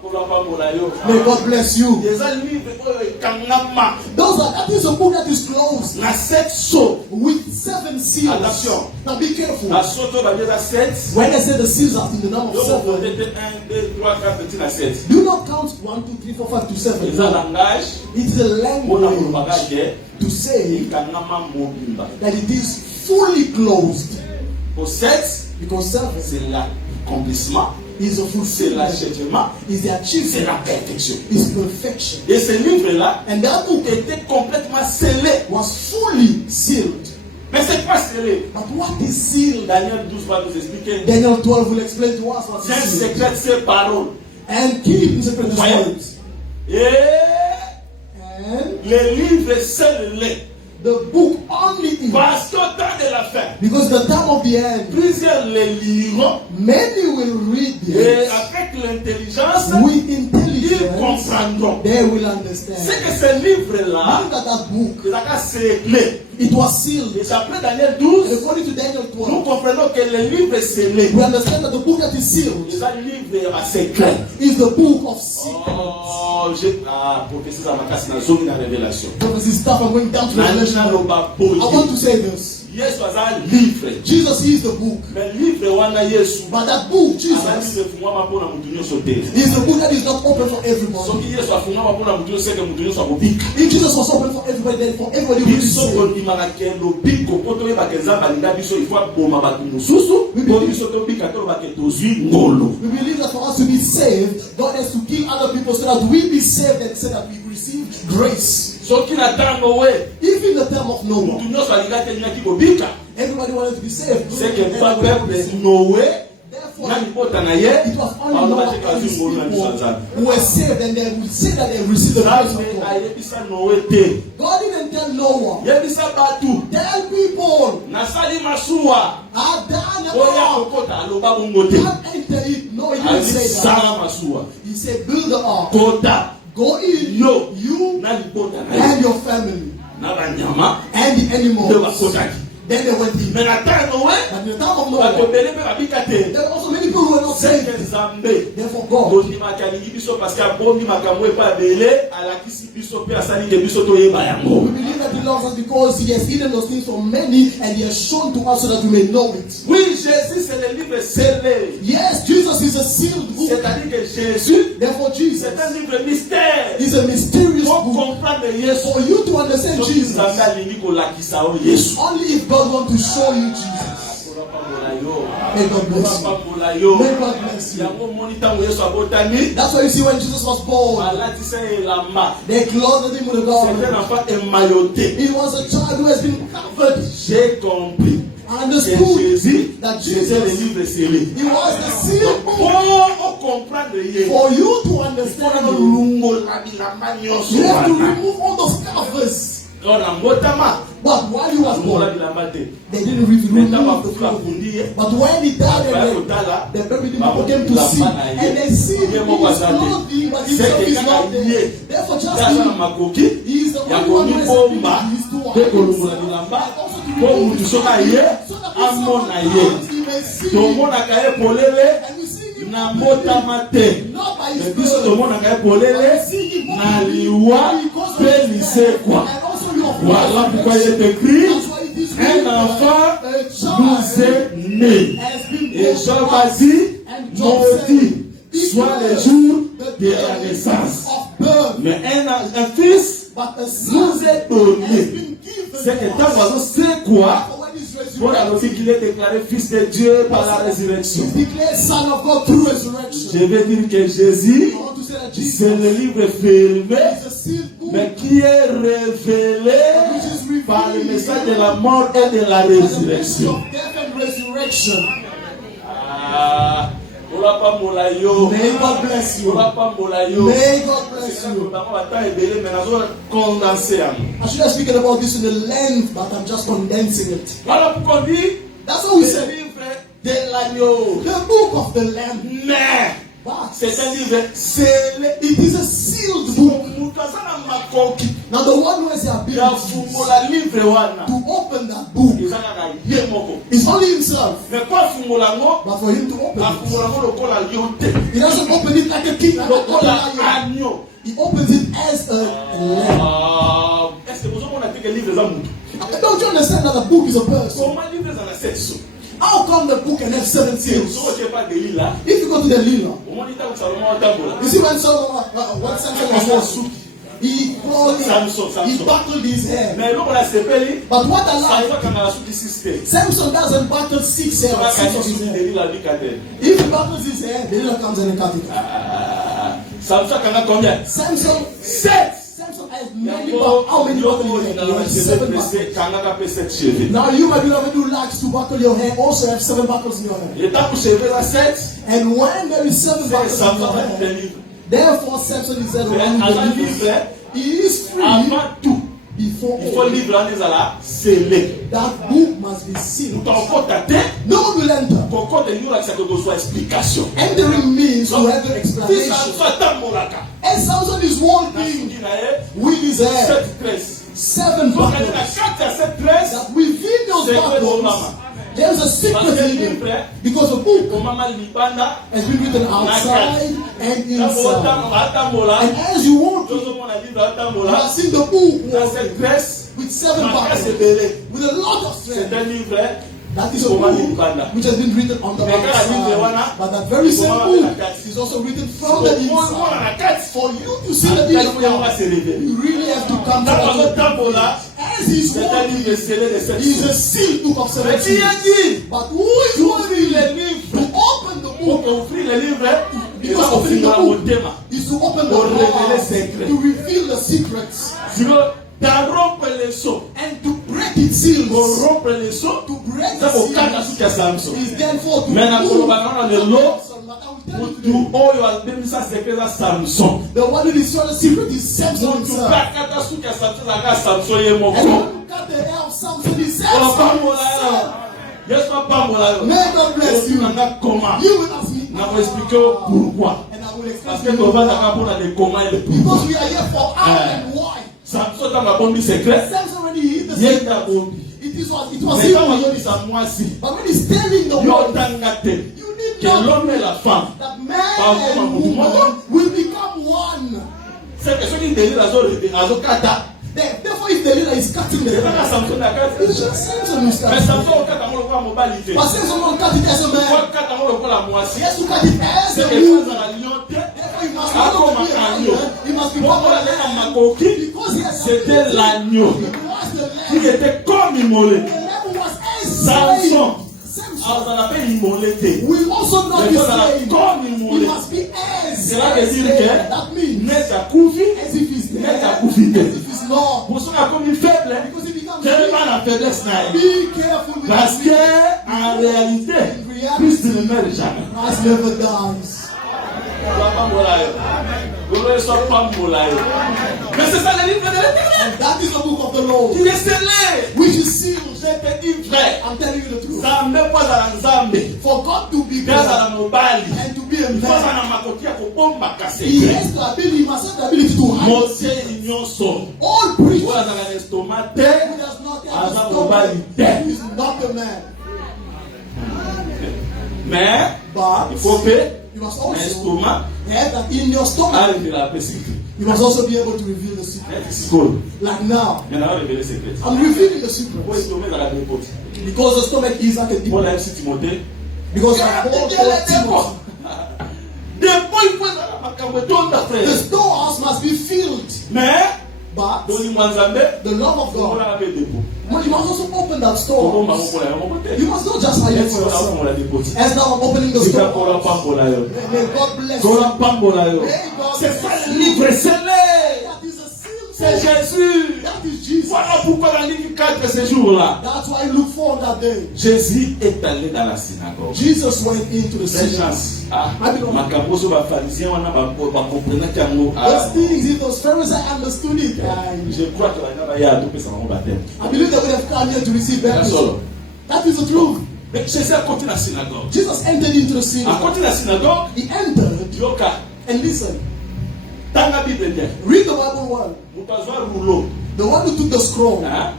May Mais God bless you. des livres kangama That is a book that is closed na 7 sceaux. with 7 seals. Attention. Now be careful. La soto va dire 7. When I say the seals are in the number of Donc on 7, peut 1, 2, 3, 4 petits na 7. do not count 1, 2, 3, 4, 5 to 7. Ils ont langage. It is a On a language to say kangama mobimba. that it is fully closed. Au 7, Because 7 c'est l'accomplissement, is a c'est fulfillment, l'achèvement, is the c'est achievement, la perfection. is perfection. Et ce livre-là And that book était complètement scellé. was fully sealed. Mais c'est pas scellé. But what is sealed? Daniel 12 va nous expliquer. Daniel 12 will explain to us what C'est un is sealed. secret, ces paroles. And keep in secret these Voyez. words. Et And les livres scellés. the book only is. Parce qu'au temps de la fin, Because the time of the end, plusieurs les liront. many will read Et it avec l'intelligence, with ils intelligence. comprendront. They will C'est understand. que ce livre-là, Look at that book. il a scellé. It was sealed. Et après Daniel And 12, according to Daniel nous 12, comprenons que le livre scellé, we understand that the book that is sealed c'est un livre à secret. is the book of secrets. Oh, prophétie à ma casse, na zone na révélation. Because this stuff I'm going down to Na Revelation. nina loba I want boye. to say this. Yesu aza livre. Jesus is the book. Mais livre wana Yesu. But that book, Aza Jesus, livre fungwama mpona mutu nyonso te. is the book that is not open for everybody. Soki Yesu afungwama mpona mutu nyonso, seke mutu nyonso akobika. If Jesus was open for everybody, then for everybody who is Biso saved. kondimaka ke lobiko po toyebaka nzambe alinga biso ifo aboma bato mosusu po biso tobika tolobaka tozwi ngolo. We believe that for us to be saved, God has to kill other people so that we be saved and so that we receive grace. Soki na ntango we If in the time of Noah, mutu nyonso alinga te nyaki kobika, everybody wanted to be saved. seke pa peuple Noé Therefore, na libota na ye it was only Noah balobaki and his azwi ngolo na biso ya people nzambe. who were saved, and they would say that they received the grace Nzambe of God. ayebisa Noé te. God didn't tell Noah, Yebisa batu tell people, nasali masuwa I've done oya all. kokota aloba bongo te. Can't enter it. No, he didn't say that. Sala masuwa He said, build the ark. kota Go in, yo you na libota na ye and your family na banyama and the nde animals. bakotaki. Then they went in. Me na ntango we But in the time of bato Noah, ebele mpe babika te. there were also many people who were not Seke saved. nzambe Therefore, God, tondimaki alingi biso parce que abombi makambo epa ebele alakisi biso mpe asali ke biso toyeba yango. we believe that He loves us because He has hidden those things from many and He has shown to us so that we may know it. Oui, Jésus c'est le livre scellé. Yes, Jesus is a sealed book. C'est-à-dire que Jésus Therefore, Jesus c'est un livre mystère. is a mysterious Pour book. comprendre Yesu, For you to understand soki Jesus, nzambe alingi kolakisa oyo Yesu. only if God wants to show you Jesus. Kolapambola yo. May God bless you. May God bless you. That's why you see when Jesus was born, they clothed him with a garment. He was a child who has been covered. J'ai compris. Understood that Jesus, he was the sealed book. For you to understand, you have to remove all those covers. But while he was born, they didn't remove the clothing. But when he died, they buried him, put him to see. And they see him in his clothing, but himself is not there. Therefore, just he is the only one who has been to voilà pourquoi il est écrit, un enfant nous est né. Et Jean va dire, maudit soit le jour de la naissance. Mais un fils nous est donné. C'est que ta voisin sait quoi? Pour annoncer qu'il est déclaré fils de Dieu par la résurrection. Je vais dire que Jésus, c'est le livre fermé, mais qui est révélé par le message de la mort et de la résurrection. May God bless you. May God bless you. I should have spoken about this in the length, but I'm just condensing it. That's what we said. The book of the Lamb. But c'est un livre scellé. It is a sealed book. Now the one who has the ability to open that book is only himself. But for him to open it, he doesn't open it like a king, like a lion. He opens it as a lamb. Don't you understand that the book is a person? How come the book can have 7 seals? If you go to the Lila, you see when Samson was born, he buckled his hair. But what Allah, Samson doesn't buckle 6 hairs of his hair. If he buckles his hair, the Lila comes and cuts it. Samson 7. Samson has many buckles. How many buckles he has? 7 buckles. Now you, my beloved, who likes to buckle your hair, also have 7 buckles in your hair. And when there is 7 buckles in your hair, therefore Samson is the one who delivers. He is free before that book must be sealed. No one will enter. Entering means to have an explanation. And Samson is walking with his hair. 7 buckles. That within those buckles, there is a secret in it. Because the book has been written outside and inside. And as you walk, you have seen the book with 7 buckles, with a lot of strength. That is a book which has been written on the outside. But that very same book is also written from the inside. For you to see the vision, you really have to come to the as he's walking, he's a sealed book of 7 seals. But who is worthy to open the book? Because opening the book is to open the heart, to reveal the secrets. And to break its seals. To break the seals is therefore to the one who destroys the secret is Samson himself. And when you cut the hair of Samson, is Samson himself. May God bless you. You will ask me. And I will explain because we are here for how and why. Samson already hid the secret. It was him. But when he's telling the world, you need to know that man and woman will become one. Therefore, if the leader is cutting the hair, it's just Samson who is cutting. But Samson won't cut it as a man. He has to cut it as a woman. Therefore, he must not be a lion. He must be part of the lamb. Because he has c'était l'agneau qui était comme immolé. Samson will also not be slain. He immolé. must be as. Cela veut dire que That means net à Koufi, as if he's dead, net à as Koufi. if he's Lord. Pour ceux qui ont commis faible, Because he becomes tellement la faiblesse n'a. be careful with Parce his que en réalité, Christ ne meurt jamais. Christ never dies. Mais c'est ça le livre de l'Éternel. And that is the book of the Lord, Il est scellé. which is sealed. Je te dis vrai. I'm telling you the truth. Nzambe po azala nzambe. For God to be Mpe azala God mobali. and to be a Ifo azala man, na makoki ya kobombaka he sekre. has the ability, he must have the ability to hide Motei nyonso. all Oyo preachers. azala na estomac Who te. does not have Aza the mobali stomach, te. he is not a man. Mais But il faut que you must na also estomac have that in your stomach. arivela ape secret. You must also be able to reveal the secret. Neti sikoyo. Like now, Mais na révéler secret. I'm revealing the Po secret estomac ezala depoti. because the stomach is like a deep. Paul a dit Timothée. Because like Paul told Timothy, Depo il faut ezala makambo etonda the frère. storehouse must be filled. Mais But doni mwa nzambe the love of God, okola ape depo. you must also open that Kobomba storehouse. mokola yo moko te. You must not just hide it Neti for ola yourself. ofungola depoti. As now I'm opening the Sika kola storehouse, pambola yo. may God bless you. Kola pambola yo. May God C'est ça bless le you. livre scellé. That is a C'est seal. Jésus. That is Jesus. Voilà pourquoi dans Luc 4 ce jour-là, That's why I look for that day. Jésus est allé dans la synagogue. Jesus went into the C'est synagogue. chance. Ah, makambo so ba pharisien wana ba comprendre yango. Those things, if those Pharisees understood it, Je crois que bana ba ya to pesa bango baptême. I believe they would have come here to receive That's baptism. all. That is the truth. Mais Jésus a continué la synagogue. Jesus entered into the A synagogue. continué la synagogue, He entered yoka and listened. tanga Bible bien. Read the Bible well. Mutu azwa rouleau. The one who took the scroll, Hein?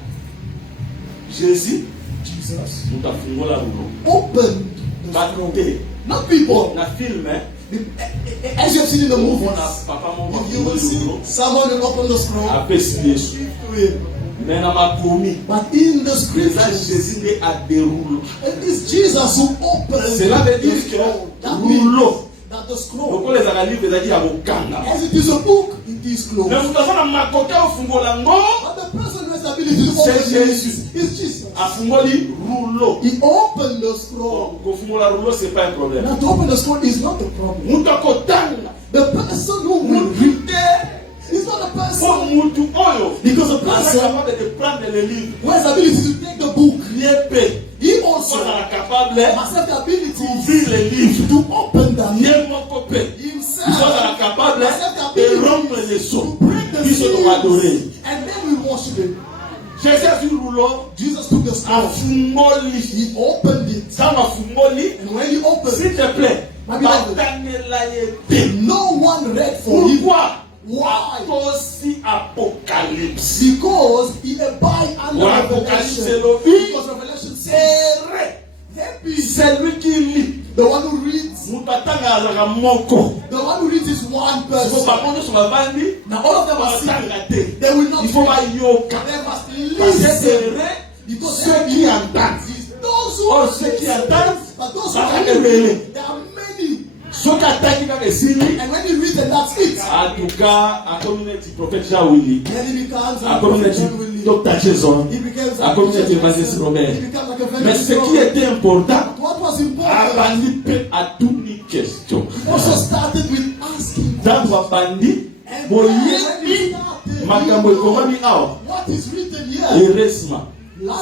Jésus, Jesus, mutu afungola rouleau. opened the scroll. Batte. Not people. Na film, hein? As you have seen in the movies, Mona papa mon you will see rouleau. someone will open the scroll Apesi Yesu. to him. Mais na makomi. But in the C'est scriptures, Jésus qui a déroulé. it is Jesus who opened Cela veut the dire scroll. que That means rouleau. that the scroll, Donc les analyses ezali ya bokanga. as it is a book, it is closed. Mais mutu aza na makoki afungola ngo But the person who has the ability to C'est open Jésus. it is Jesus. afungoli rouleau. He opened the scroll. Kofungola rouleau c'est pas un problème. Now to open the scroll is not the problem. Mutu akotanga. The person who will read Mutu te. is not the Po person. mutu oyo. Because the Aza person capable de prendre le livre. who has the ability to take the book, Niepé. he also Soza capable must have the ability d'ouvrir le livre. to open the Nye moko pe. himself. Soza capable Must have the de ability rompre les sceaux. to break the Biso to adorer. seals, and then we worship him. Jésus a vu rouleau. Jesus took the scroll. Afungoli. He opened it. Ntango afungoli. And when he opened S'il it, te plaît. My beloved. Batangela ye te. no one read for him. Pourquoi? Why? Atosi apocalypse. Because he abide under Voilà, Revelation. Apocalypse, Elohim. Because Revelation says, Erré. happy C'est lui qui lit. the one who reads. Mutu atanga azaka moko. The one who reads is one Siko person. bango nyonso bavandi. Now all of them are singing. Batanga te. They will not Il faut read. bayoka. They must Parce que c'est listen. vrai. Because Ceux qui entendent. those who Or ceux qui entendent. but those who Ça va are révéler. there are many. Soki ataki kaka esili. And when you read them, that's it. En tout cas, akomi neti prophète Jean Willy. Then he becomes Akomi neti Dr. Jason. He becomes Akomi neti Evangelist Robert. He becomes like a Mais ce qui était important, What was important abandi mpe atuni question. also started with asking Ntango abandi and when he boyebi started, makambo ekomami awa. what is written here. Heureusement,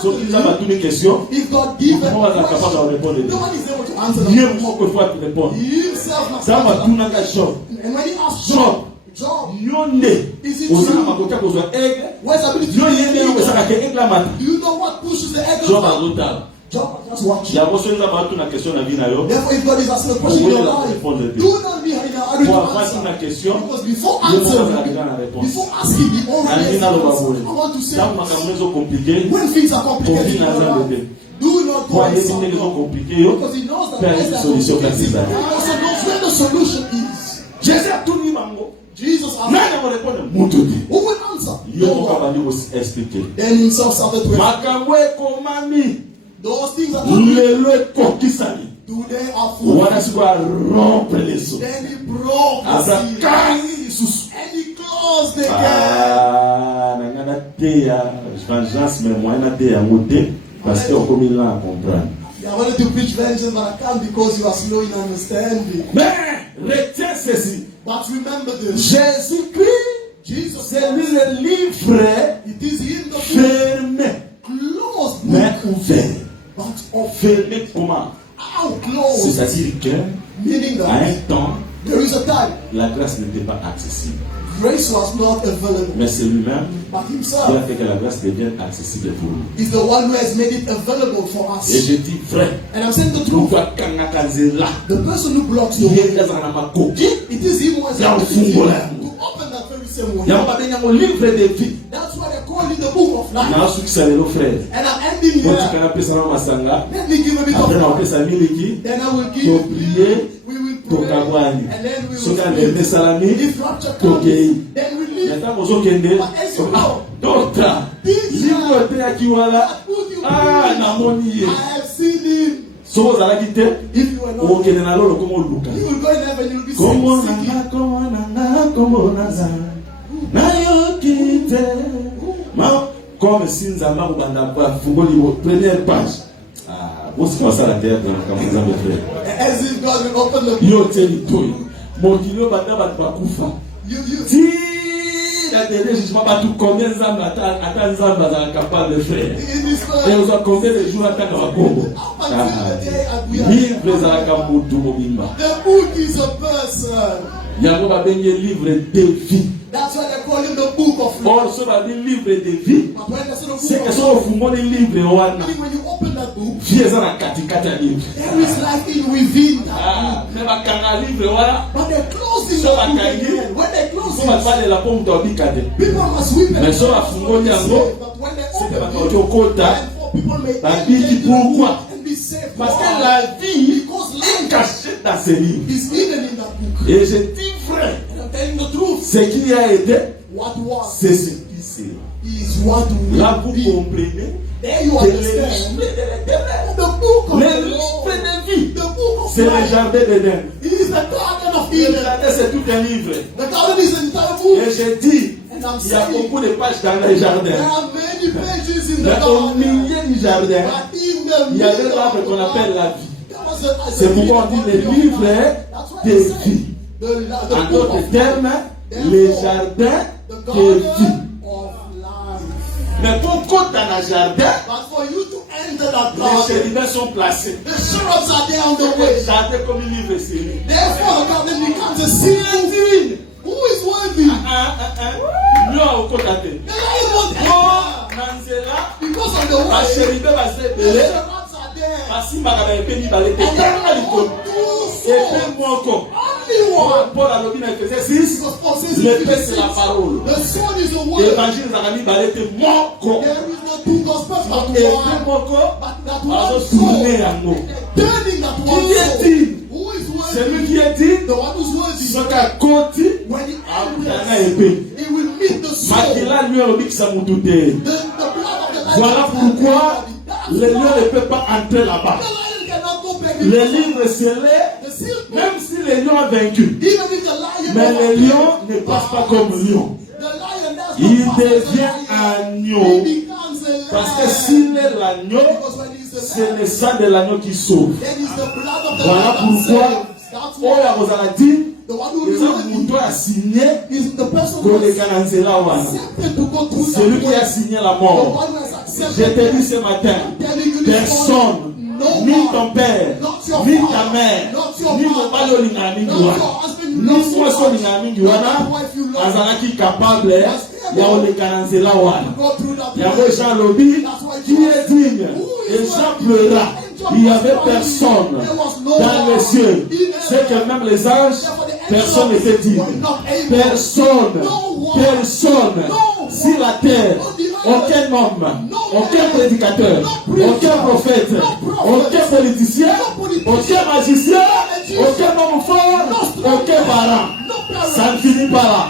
soki nzambe atuni question, If God gives a comment on est capable de répondre? no one is able to answer the Dieu question. moko faut te répondre. He himself must Ntango answer. atunaka Job, And when he asked Job, Job, yo nde is it oza na true? makoki ya kozwa aigle, Where's the ability yo to ye nde eagle? opesanaka aigle amata. Do you know what pushes the egg? Job azotala. Job just watching. Yango soki nzambe atuna question na vie na yo, Therefore, if God is asking a question in your life, do not be in a hurry po to avandi answer. na question, Because before yo moko azala answering, deja na réponse. before asking, he already Nalingi has the naloba answer. boye. I want to say, Ntango makambo ezo compliqué, when things are complicated in Confiance your en life, Dieu. do not po go and ayebi solve ndenge ezo them. compliqué yo, Because he knows that Père, there's une that solution complicated. facile. He also knows where the solution is. Jésus atuni bango. Jesus asked, Nani akorépondre? Mutu te. who will answer? Yo No moko one. abandi koexplike. Then himself started to explain. Makambo ekomami. Those things are not Lelo ekokisani. today are full. Wana siko rompre les eaux. Then he broke the seal. Azakangi lisusu. And he closed the gate. Ah, nanga na te ya vengeance mais moyen na te yango te parce que okomi là à comprendre. There wanted to preach vengeance, but I can't because you are slow in understanding. Mais retiens ceci. But remember this. Jésus-Christ, Jesus c'est lui le livre It is in the book, fermé, closed mais book, ouvert. but open. Fermé comment? How closed? C'est-à-dire que Meaning à un that temps, there is a time la grâce n'était pas accessible. grace was not available, Mais c'est lui-même but qui a himself fait que la grâce devienne accessible pour nous. is the one who has made it available for Et us. je dis vrai, And I'm saying the nous truth. va kangakanzela. The person who blocks the Il way, est dans un makoki. it is him who has Là, the au ability fond, to là. open that very same Il y a way. pas de livre de vie. That's why they call it the book of life. Na suki ça le frère. And I'm ending Moi tu here. kana pesa na masanga. Let me give a bit of Après na time. pesa miliki. Then I will To give prier. we will To pray. kabwani. And then we will Soka speak. le salami. If rapture To comes, gei. then we leave. Maintenant mozo kende. Docteur. Livre te akiwala. Ah na moni ye. I have seen him. So ozala kite. If you are not, O kende na lolo komo luka. you will go in heaven. You will be Komo seeking. nanga komo nanga. Na yo kite. Ma comme si nzamba kubanda kwa fungoli première page. Ah, vous c'est ça la terre comme vous avez fait. As if God will open the book. Yo teli toy. Mon kilo banda bat bakufa. You Si la dernière jugement pas tout combien nzamba ata nzamba za capable de faire. in this Et world. vous avez combien de jours ata na bakombo. Livre za kamutu mobimba. The book is a person. Yango ba benye livre de vie. That's why they call him the book of life. Or so ba di livre de vie. But when they say the C'est book que of so life, fungoni livre wana. meaning when you open that book, Vie eza na katikati ya livre. there is life in within that Ah, book. mais bakanga livre wana. But they're closing So the book bakangi. again. When they close So it, basalela po mutu abika te. people must weep. Mais so bafungoli yango. But when they C'est que open bakoki it, okota. and for people may Babiki enter the pourquoi? book and be saved. Parce que Why? la vie Because est life cachée dans ces livres. is hidden in that book. Et je dis vrai, And I'm telling the truth. ce qui a été, What was c'est ce qui c'est. is what will Là, vous be. comprenez There you que les understand. livres de l'éternel, The book of les the livres Lord. de vie, The book of c'est le life. jardin d'Éden. It is the garden of Le Eden. jardin, c'est tout un livre. The garden is an entire book. Et je dis, And I'm il y a saying, beaucoup de pages dans le jardin. there are many pages in the Mais au garden. milieu du jardin, But in the il y avait middle l'arbre of qu'on the appelle la garden, vie. there was a C'est pourquoi on dit les livres That's why de they say vie. the En book d'autres of termes, Therefore, les jardins the de vie. garden of life. Mais pour qu'on dans le jardin, But for you to enter that les garden, chérubins sont placés. the cherubs are there on the Le way. jardin comme un livre serré. Therefore, the garden becomes a seal. Who is worthy? Nous au côté. The lion won't Oh, enter Nanzela, because of the ma way. chérubin va se The révéler. cherubs are there. Parce que ma peine va l'été. And there are two Et souls. puis moi encore. Only one. Paul a dit dans Ephésiens 6, Because Paul says le in paix c'est la Ephesians, parole. the sword is the word. L'évangile Zagami va l'été moi encore. There is no two gospels but Et puis one. moi encore. But that Alors one soul. tourner en nous. Turning that Qui one est soul. digne? Who is C'est lui worthy? qui est digne. The one who's worthy. Ce qu'a côté. When he Abdana enters, épée. he will meet the soul. Makila lui a dit que ça m'a douté. The blood of the lion. Voilà pourquoi le lion ne peut pas entrer là-bas. The lion cannot go back. Le livre scellé, The seal book, même si le lion a vaincu, even if the lion mais le overcomes, lion ne passe pas comme lion. the lion does Il not pass as a devient lion. agneau. He becomes a lion. Parce que s'il est l'agneau, Because when he's a c'est lion, le sang de l'agneau qui sauve. then it's the blood of the Voilà lion that pourquoi, saves. That's oyo why akozala dit, the one who is eza worthy moto a signé is the person who has koleka na nzela wana. accepted to go through Celui that qui way. a signé la The mort. one who has Je accepted te dis ce matin, telling you this personne, morning, no ni one, ton père, not your ni father, ta mère, not your ni mother, mobali olingaka mingi not your wana, husband you ni love so mwasi much, olingaka mingi not wana, your wife you love, azalaki capable ya koleka na nzela wana. go through that Yango way. Jean lobi, qui est digne? Et Jean pleura. Il n'y avait personne dans les cieux. C'est que même les anges, personne n'était digne. Personne. Personne. Sur la terre, aucun homme, aucun prédicateur, aucun prophète, aucun politicien, aucun magicien, aucun homme fort, aucun parent. Ça ne finit pas là.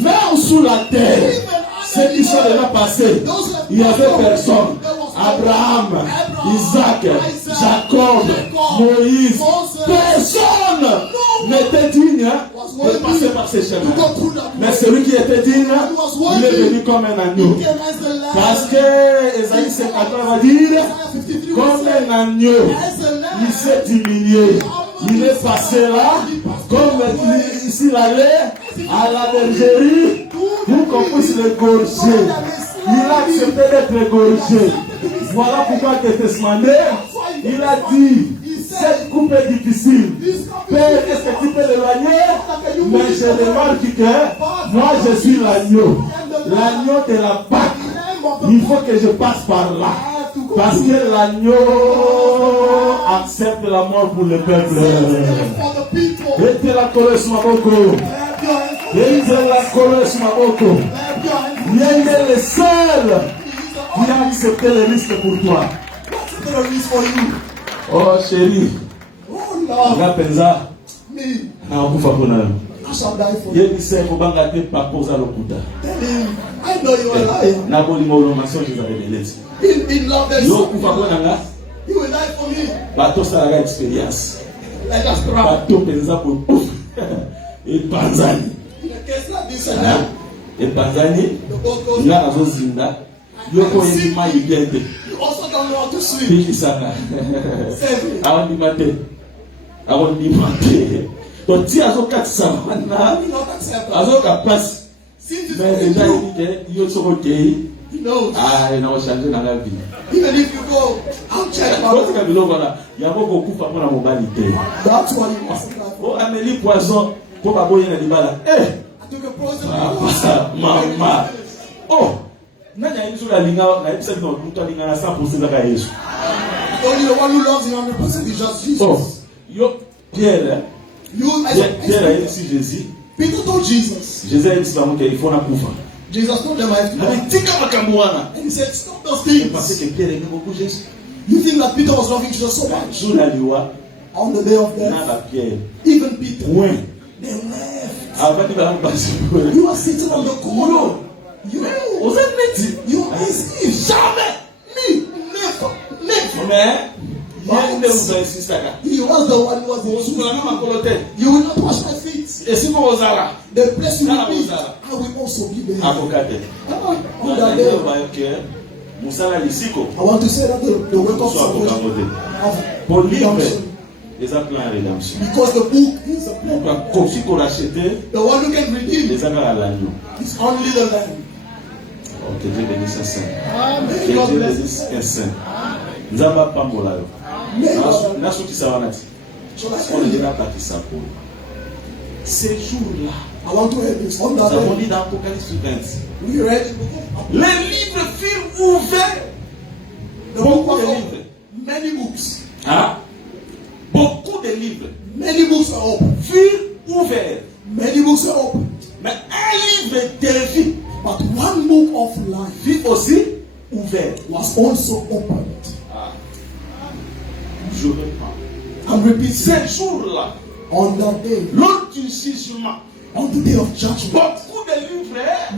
Même sous la terre, ceux qui sont déjà passés, il n'y avait personne. Abraham, Isaac, Jacob, Moïse, personne n'était digne de passer par ces chemins. Mais celui qui était digne, il est venu comme un agneau. Parce que Esaïe 53 va dire, comme un agneau, il s'est humilié. Il est passé là, comme s'il allait à la bergerie pour qu'on puisse l'égorger. Il a accepté d'être égorgé. Voilà pourquoi Testament, il a dit, cette coupe est difficile. Père, est-ce que tu peux l'éloigner? Mais je remarque que moi je suis l'agneau. L'agneau de la Pâque. Il faut que je passe par là. Parce que l'agneau accepte la mort pour le peuple. Et la colère sur ma boko. Et la colère sur ma boko. Il est le seul qui a accepté le risque pour toi. Oh chérie. Rapenza. Na okufa kuna. Yeye sasa kubanga te papoza lokuta. I know you are lying. Na bolingo lo masoji za rebelezi. In love there's Yo kufa kuna nga. He will die for me. Bato sala experience. Let us try. Bato penza pour et Tanzanie. In a case like this and that, Et Tanzanie. the boat goes Nga nazo zinda. Yo ko yedi ma yigende. You also don't know how to sleep. Piki sana. Save me. Awon di mate. Awon di mate. To ti azo katisa na. He not accept that. Azo kapasi. Since it's Mais only déjà you, il dit que yo soko tei. he knows. Ah, il n'a changé dans la vie. Even if you go, I'll check Quand about tu as vu voilà, il y a beaucoup de coups pour la mobilité. That's why you must die Oh, for. Amélie Poisson, pour pas boyer dans les balles. Eh, I took a poison. maman. Oh, nanya iso la linga, na ipsa no kuta linga na 100% la Yesu. Only the one who loves him 100% is just Jesus. Oh, yo Pierre, You, Pierre a dit si Jésus, Peter told Jesus. Jésus a dit ça qu'il faut na kufa. Jesus told them I have to Mais die. tika makambuana. And he said, stop those Je pensais things. que Pierre aimait beaucoup Jésus. You think that Peter was loving Jesus so much? Jour la liwa, On the day of na death, ba Pierre. even Peter, Point. they left. Avant de la passer. You are sitting on the corner. You Vous êtes métis. you is jamais me, never. Mais il y a une de vous insiste là. He was the one who was Vous the souvenez ma colotte. You will not wash my feet. Et si vous vous allez The place you Nana will be, Muzara. I will also be there. avocate. On that day, Que musala lisiko. I want to say that the work of Soit salvation Pour of livre redemption, les appels à rédemption. because the book is a Donc plan. la copie qu'on a acheté The one who can redeem les appels à l'agneau. is only the Lamb. Oh, que Dieu bénisse un saint. Amen. Que God Dieu bless bénisse you. un saint. Nzamba pambola yo. May God- Na soki sawanati. Shall I On say est it? là parti ça pour. Ces jours-là, I want to hear this. On nous that avons day, lu dans Apocalypse 20. we read the book of Les livres furent ouverts. the book Beaucoup de of livres. many books. Hein? Beaucoup de livres Many books are open. furent ouverts. Many books are open. Mais un livre de vie But one book of life fut aussi ouvert. was also opened. Je reprends. I'm repeating. Ces jours-là, On that day, lors du jugement, on the day of judgment, beaucoup de livres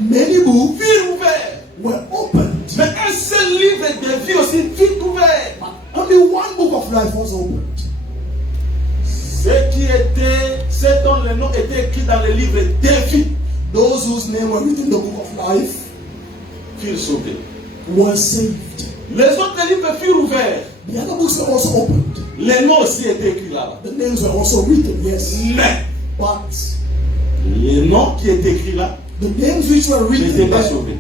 many books furent ouverts. were opened. Mais un seul livre de vie aussi fut ouvert. Only one book of life was opened. Ceux dont les noms étaient écrits dans le livre de vie Those whose name were written in the book of life furent sauvés. were saved. Les autres livres furent ouverts. The other books were also opened. Les noms aussi étaient écrits là-bas. The names were also written, yes. Mais But les noms qui étaient écrits là the names which were n'étaient written pas there sauvés.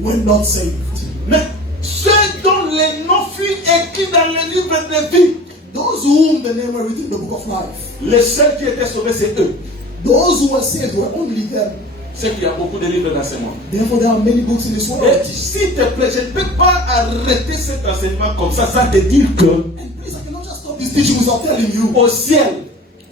were not saved. Mais ceux dont les noms furent écrits dans le livre de vie, Those whom the name were written in the book of life, les seuls qui étaient sauvés, c'est eux. those who were saved were only them. C'est qu'il y a beaucoup de livres dans ce monde. Therefore, there are many books in this world. Et s'il te plaît, je ne peux pas arrêter cet enseignement comme ça, sans te dire que And please, I cannot just stop this teaching without telling you. au ciel,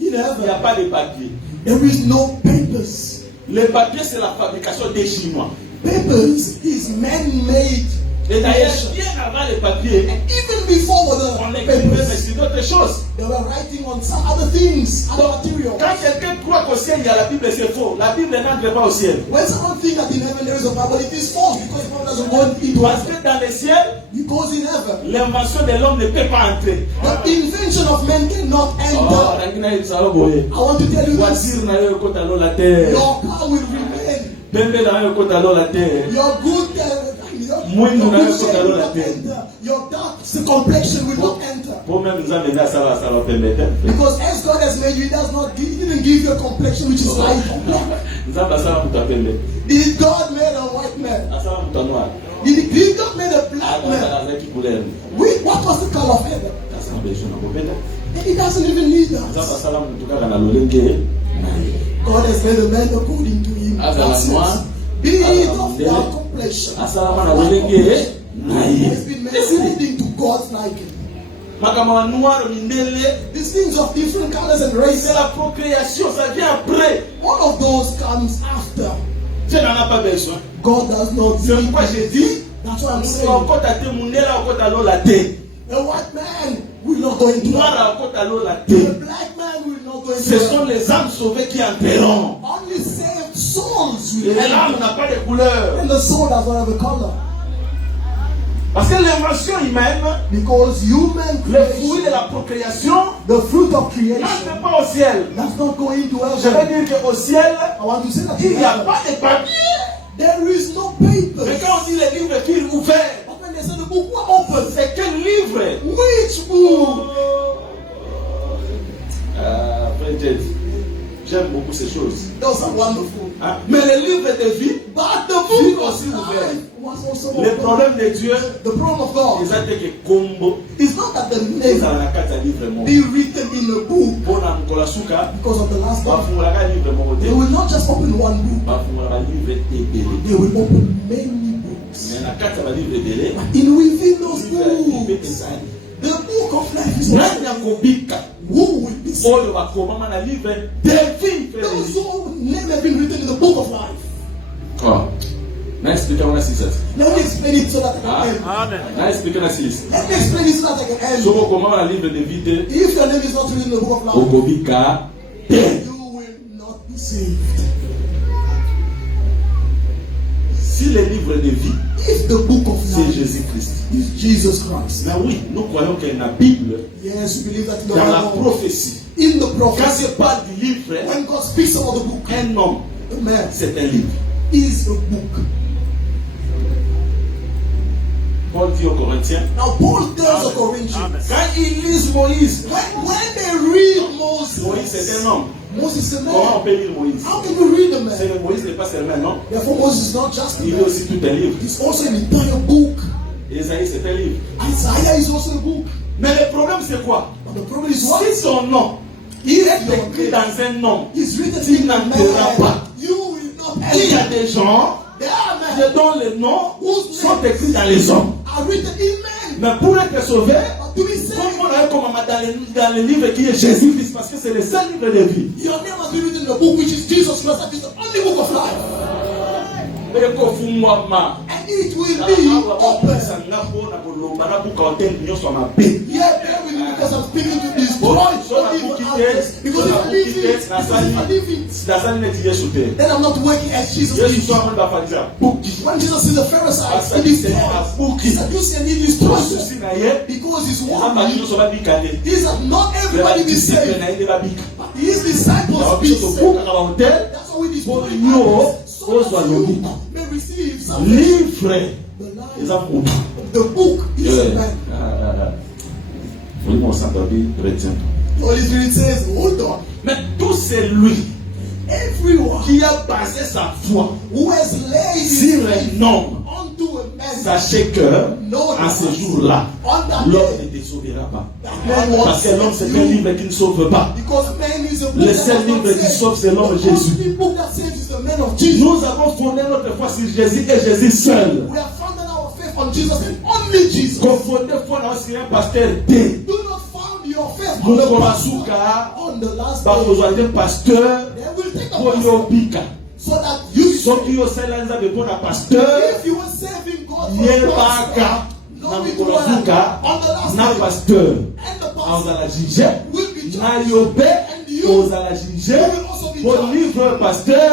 In il n'y a heaven, pas de papier. there is no papers. Le papier, c'est la fabrication des Chinois. Papers is man-made. Et d'ailleurs, bien avant le papier, Even before on the écrivait mais papers, sur d'autres choses. they were writing on some other things, other material. Quand quelqu'un croit qu'au ciel, il y a la Bible, c'est faux. La Bible n'entre pas au ciel. When someone thinks that in heaven there is a Bible, it is false because the Bible doesn't go into Parce heaven. que dans le ciel, Because in heaven, l'invention de l'homme ne peut pas entrer. the invention of man cannot Oh, enter. Rangina, il s'en va boyer. I want to tell you this. Voiture na yo ekota lo la terre. Your car will remain. Pembe na yo ekota lo la terre. Your good, your Mwingu na good yo shade kota lo will la not terre. enter. Your dark the complexion will not enter. Pour même nous amener à ça va permettre. Because as God has made you, He didn't give you a complexion which is light or black. Nous avons ça va nous permettre. Did God made a white man? Ça va nous noir. Did God made a black man? Avec qui couleur? What was the color of Adam? Ça va besoin de nous. And He doesn't even need Ça va us. ça va nous tourner dans le lengue. God has made a man according to Him. That's it. Be it of that complexion. Ça va dans le lengue. He has been made according to God's liking. Makamwa noir mindele. These things of different colors and races, C'est la procréation, ça vient après. all of those comes after. Tu n'en as pas besoin. God does not C'est need pourquoi j'ai dit. That's what I'm Nous saying. encore tâter mundela encore talo la tête. A white man will not go into Noir hell. encore talo la A tête. black man will not go into Ce sont hell. les âmes sauvées qui entreront. Only saved souls will Et l'âme enter. n'a pas de couleur. And the soul does not have a color. Parce que l'invention humaine, Because human le fruit de creation, la procréation, the fruit of creation, n'entre pas au ciel. does not go into Je veux heaven. dire qu'au ciel, I want to say that il in n'y a heaven, pas de papier. there is no paper. Mais quand on dit les livres qui sont ouverts, But when they say the book were open, c'est quel livre? which book? Après, j'aime beaucoup ces choses. Those are wonderful. Hein? Mais les livres de vie, But the Vie book aussi of ouvert. life was also les open. problèmes de Dieu, The problem of God ils ont été combo. is not that the Ils name ont la carte à livre mon. be written in a book Bon, on a souka. because of the last On book. va faire livre mon côté. They will not just open one book, On va faire livre délai. they will open many books. Mais la carte à livre délai. In within those Livre books, the book of life is Nani open. akobika? Who will be saved? Oyo bakoma na livre de vie. Those whose name have been written in the book of life. Oh. Na explica una sisa. Let me explain it so that I can end. Na explica na sisa. Let me explain it so that I can end. Somo koma na livre de vie. If your name is not written in the book of life, Okobika. Te. you will not be saved. Si le livre de vie, If the book of c'est life Jésus-Christ. is Jesus Christ, Mais oui, nous croyons qu'il y a une Bible, yes, we believe that in the dans la Bible, prophétie. in the Quand prophecy, je parle du livre, when God speaks about the book, un homme, a man c'est un livre. is a book. Paul dit aux Corinthiens, Now, Paul tells the Corinthians, quand ils lisent Moïse, when they read Moïse Moses, c'est un homme. Moses is a Comment on man. peut lire Moïse? How can you read a C'est man? que Moïse n'est pas seulement un homme, Therefore, Moses is not just a il est man. aussi tout un livre. He's also an entire book. Isaïe c'est un livre. Isaiah is also a book. Mais le problème c'est quoi? But the problem is what? Si son nom If est your écrit name dans un nom, is written il in a n'entrera pas. man, you will not Il y a be. des gens There are men dont les noms whose sont names écrits dans les hommes. are written in men. Mais pour être sauvé, But to be saved, comme on a comme dans le livre qui est Jésus-Christ, parce que c'est le seul livre de vie. your name must be written in the book which is Jesus Christ. That is the only book of life. Et qu'au fond, moi, ma. And it will be open. Yet there will be, because I'm speaking to destroy evil others. Because if I leave it, then I'm not working as Jesus did. When Jesus is the Pharisee, he destroys. He seduces and he destroys them. Because he's one. These are not everybody be saved. But his disciples be saved. That's why we destroy others. So that you may receive salvation. The life, the book is a man. The Holy Spirit says, hold on. Mais tout c'est lui Everyone qui a basé sa foi who has laid sur his un faith homme, unto a man, sachez que à ce jour-là, on that l'homme day, ne te sauvera pas. man won't Parce que l'homme c'est save un you. livre qui ne sauve pas. Because man is a book Le that seul does not livre qui save. sauve, c'est l'homme The Jésus. only book that saves is the man of Jesus. Nous avons fondé notre foi sur Jésus et Jésus seul. We have founded our faith on Jesus and only Jesus. Qu'on fondé foi sur un pasteur D. Do not found your faith on Nous the comme pastor. Asuka, On the last par day, besoin d'un pasteur, they will take a pour pastor yobika. so that you, Ceux qui ont celle là, ils ont un pasteur, if you were saving God for the yebaka, pastor, na know it mkola well. zuka, On the last na day, pasteur. and the pastor Ozala jije, will be judged. na yobe, And you ozala jije, will also be pour judged. livre pasteur,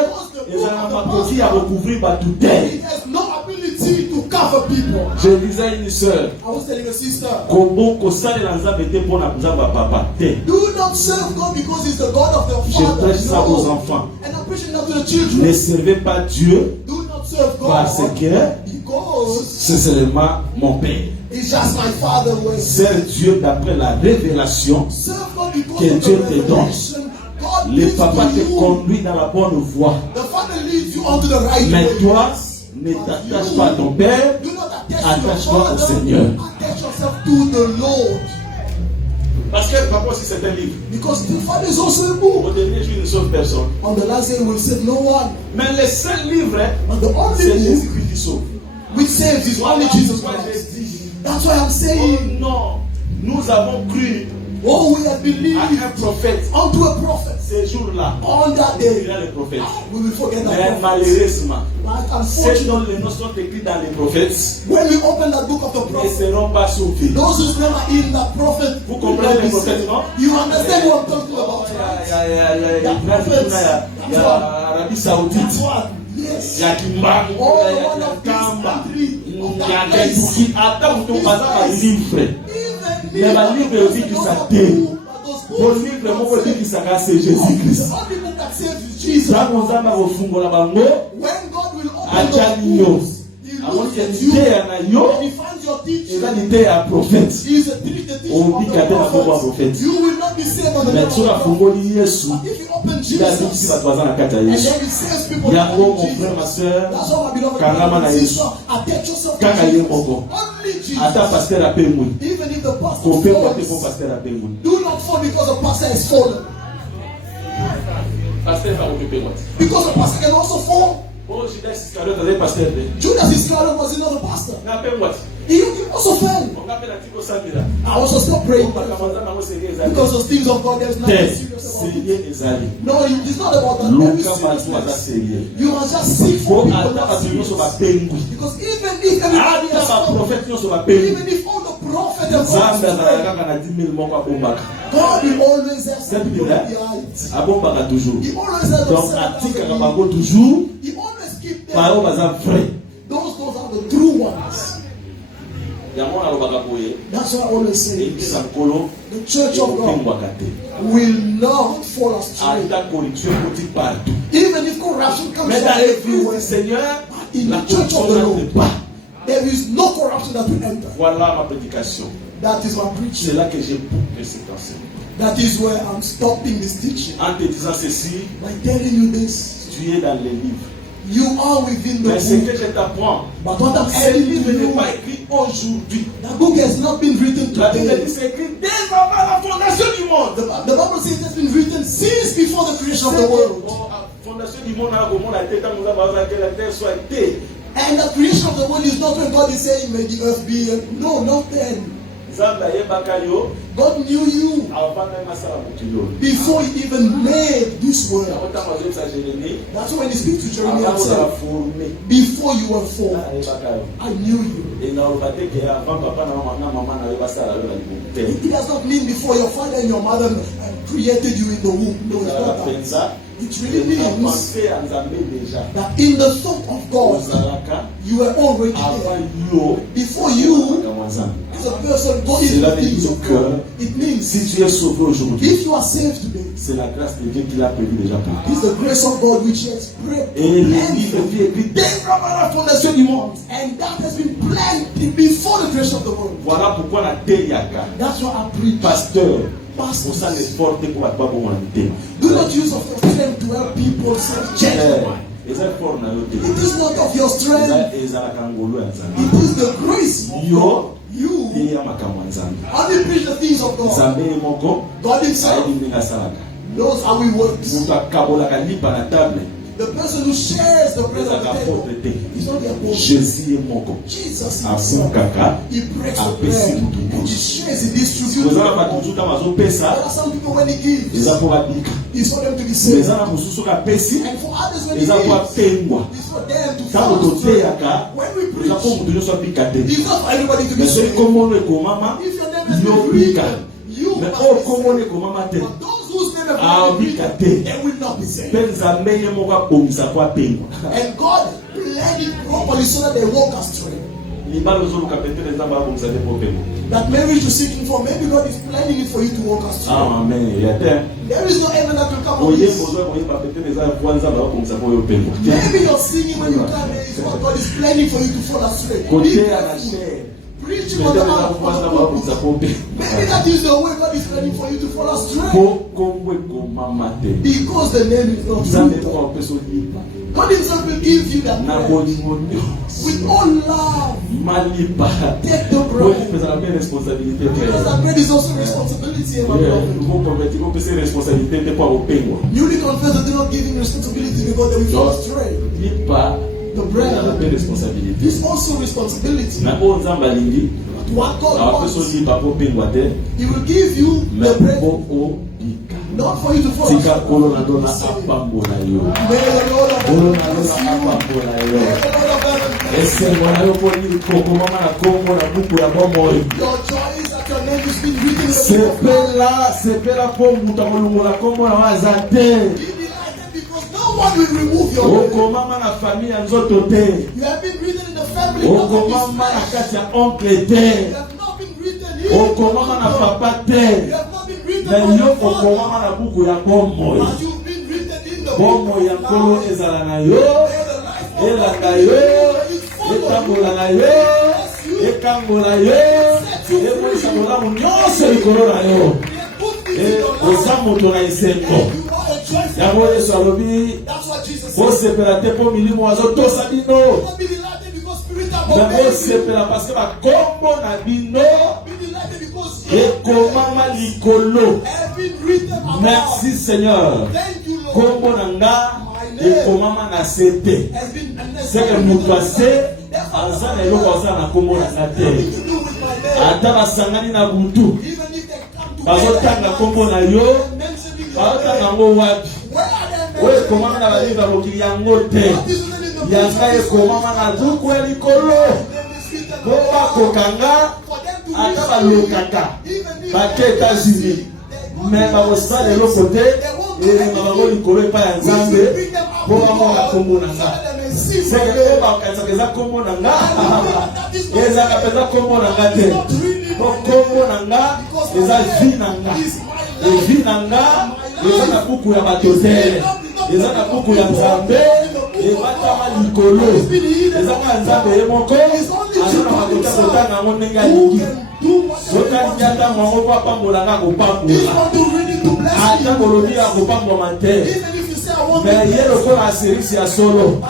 ezala makoki à recouvrir batuté. It has no ability to cover people. Je disais une sœur, I was telling a sister, comment kosale la nzambe te pour na nzamba papa te. do not serve God because He's the God of the Je Father. prêche ça aux No. enfants. And I'm preaching that to the Ne children. servez pas Dieu Do not serve parce God que because c'est seulement mon père. It's just my Father way. Sers Dieu d'après la révélation Serve God because que of Dieu the te donne. revelation. God Le gives papa to te you. conduit dans la bonne voie. The Father leads you onto the right Mais way. toi, ne t'attache pas à ton Père, Do not attach attache-toi to au your Father. Seigneur. Attach yourself to the Lord. Parce que papa aussi c'est un livre. Because the Father is also a book. Au dernier jour, il ne sauve personne. On the last day, he will save no one. Mais le seul livre, But the c'est only book Jésus-Christ qui sauve. which saves is only Jesus Christ. That's why I'm Oh saying, non, nous avons cru oh, we have believed à un prophète. unto a prophet. Ces jours-là, On that il day, dira le prophète. we will forget Mais that prophet. malheureusement, But ceux unfortunately, dont les noms sont écrits dans les prophètes when we open that book of the ne prophet, seront pas sauvés. those whose name are in that prophet, Vous will comprenez not les be prophètes, saved. non? You understand what I'm talking Oh, about? il y a Arabie Saoudite, That's what. il Yes. y a Kimbangu, Oh, il y one a of these Kamba, countries, il of y a that place. Kentucky. Attends, vous ne pas un livre. Even Mais la livre est aussi qui s'attelle. Pour those livre, mon côté qui s'appelle c'est Jésus-Christ. the only book that saves is Jesus. Quand on a refungola bango, When God will open acha those nyo. books, He Avant looks que at you l'idée na yo, and He finds your teaching. et là l'idée à prophète. He is a teaching On of dit the qu'à la fois prophets. prophète. You will not be saved on the Mais name of tu the as prophet. fungoli Yesu. But if you open Il a dit Jesus, ici va toi na kata and Yesu. then He saves people Yango in mon frère ma Jesus. sœur, That's all my beloved Kangama brothers na and Yesu. sisters. Attach yourself to Kaka ye Jesus. moko. Only Jesus. Ata pasteur a pemwe. Even if the pastor Ko pe kwa te falls, kon pasteur a pemwe. do not fall because the pastor is fallen. Pasteur va occuper moi. Because the pastor can also fall. Oh, Judas Iscariot avait pasteur de. Judas Iscariot was another pastor. Na pemwe. He also fell. On appelle la tiko samira. I also stopped praying On kamanza na mo serieux ezali. because those things of God, there's nothing Te, serious about it. serieux ezali. No, it's not about that. There is Luka bato aza seriousness. serieux. You must just seek Po for people ata that are bato nyonso serious. bapengwi. Because even if everybody Ata has ba fallen, prophète nyonso bapengwi. even if all the prophets and Nzambe azalaka prophets, kaka na 10 000 moko abombaka. God will always have C'est something Bible, hein? behind. Abombaka toujours. He always has Donc atikaka bango toujours He always keep them. bayo baza vrai. Those are the true ones. Yango nalobaka boye. That's what I always say. Ekisa nkolo The church of God ekopengwaka te. will not fall astray. Ata corruption ekoti partout. Even if corruption comes Mais from dans l'église everywhere, du Seigneur, in la the church corruption of the n'entre Lord, pas. there is no corruption that will enter. Voilà ma prédication. That is my C'est preaching. là que j'ai bouclé cet enseignement. That is where I'm stopping this teaching. En te disant ceci, By telling you this, tu es dans les livres. you are within the Mais ce book. que je t'apprends, But what I'm ce telling livre n'est you, pas écrit aujourd'hui. that book has not been written La Bible today. dit c'est écrit dès avant la fondation du monde. The Bible says it has been written since before the creation of the world. Fondation du monde, au monde a été tant que la terre soit été. And the creation of the world is not when God is saying, may the earth be. No, not then. Nzambe ayebaka yo God knew you avant même asala mokili. before He even made this world. Yango ntango azobisa Jérémie, That's when He speaks to Jeremiah avant and kozala said, formé, before you were formed, ayebaka yo. I knew you. Et naloba te ke avant papa na mama na yo basala yo na libomo te. It does not mean before your father and your mother created you in the womb. No, it's Ezalaka not that. mpenza, It really na means pensée ya Nzambe déjà. that in the thought of God, Ozalaka you were already avant there. yo Before you, ozalaka mwa Nzambe. as a person, God is Cela the veut things dire of que God. It means si tu es sauvé aujourd'hui, if you are saved today, c'est la grâce de Dieu qui l'a prévu déjà pour toi. it's the grace of God which has Et le planned livre for est écrit dès avant la fondation du monde. and that has been planned before the creation of the world. Voilà pourquoi la teyaka, That's why I preach. pasteur, pour Pastors, ça l'effort te pour pas bon monter. do not use of your strength to help people serve Jesus. Eza effort na yo te. It is not of your strength. Eza la kangolo ya Nzambe. It is the grace of Yo God. You te ya makambo ya Nzambe. only preach the things of God. Nzambe ye moko God Himself ayebi ndenge asalaka. knows how He works. Moto akabolaka lipa na table The person who shares the bread of ezaka the apôtre table te. is not the apostle. Jésus ye moko Jesus Himself. abukaka He breaks the apesi bread mutu and He nyonso. shares it, distributes Kozala it. bato mosusu ntango azopesa There are some people when He gives, eza mpo babika. it's for them to be Mais saved. eza na mosusu oyo apesi And for others when He eza mpo gives, apengwa. it's for them to Ntango fall astray. toteyaka When we eza mpo preach, moto nyonso abika te. it's not for everybody to be Mais soki saved. kombono ekomama If your name has yo been bika. written, you Mais must oyo be saved. kombono ekomama te But those whose name have Ah, not been bika written, te. they will not be saved. mpe Nzambe ye moko abongisa po apengwa. And God planned it properly so that they walk astray. libala ozoluka petere Nzambe abongisa te po opengwa. That marriage you're seeking for, maybe God is planning it for you to walk astray. Amen. Ya te. There is no heaven that will come on Oyemba this. ozoya koyeba petere eza po Nzambe abongisa po oyo opengwa. Maybe you're singing when you come there is what God is planning for you to fall astray. Be Koteya na careful. chair reach you on the heart of the purpose. Maybe that is the way God is ready for you to fall astray. Because the name is not true. God himself will give you that bread. With all love. Take the bread. Because that bread is also responsibility. Newly confessed are not giving responsibility because they will fall astray. The bread is also responsibility. What God wants, He will give you the bread. Not for you to fall astray. May the Lord of your joy is that your name is being written in the book of life. Because no one will remove your name. You have been written in the family. You have not been written here. You have not been written in the father. But you've been written in the book of That's what Jesus said. Merci Seigneur. Kombo nanga et komama na sete. C'est que nous passé azana yo kozana kombo na te. Ata basangani na butu. Bazotanga kombo na yo. Bazotanga ngo wapi. Oye komama na baliva mokili yango te. Yanga e komama na zuku elikolo. Koba kokanga ata balokaka. Bate États-Unis. Mais ma voix de l'autre côté, et ma voix du Corée pas en Zambie, pour avoir la combo nanga. C'est que quand ça combo nanga, et ça capeta combo nanga te. Pour combo nanga, et ça vie nanga. Et vie nanga, et ça na beaucoup ya batotel, et ça na beaucoup ya Zambie, et batama likolo. Et ça na Zambie moko, alors na batota na monenga liki. Sokani nyata mwango papa molanga kopambola. Ata kolobi ya kopambola te. Mais yelo ko na série ya solo.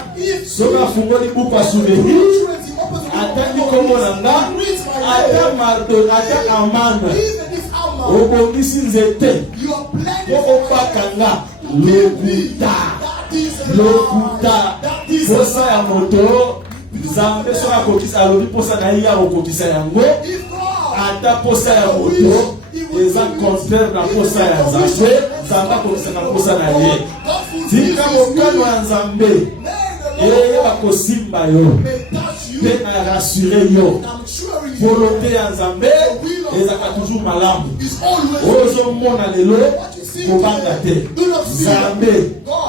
Soka fungoli buku ya souvenir. Ata ni komolanga. Ata mardo, ata amana. Obongisi nzete. Oko pakanga. Lokuta. Posa ya moto. Zambe soka kokisa alobi posa na iya okokisa yango. Ata posa ya moto eza contraire na posa ya Nzambe. Zamba kokisa na posa na ye. Tika mokano ya Nzambe eye bakosimba yo pe na rassurer yo. Volonté ya Nzambe ezaka toujours malamu. Ozo mona lelo kobanga te. Nzambe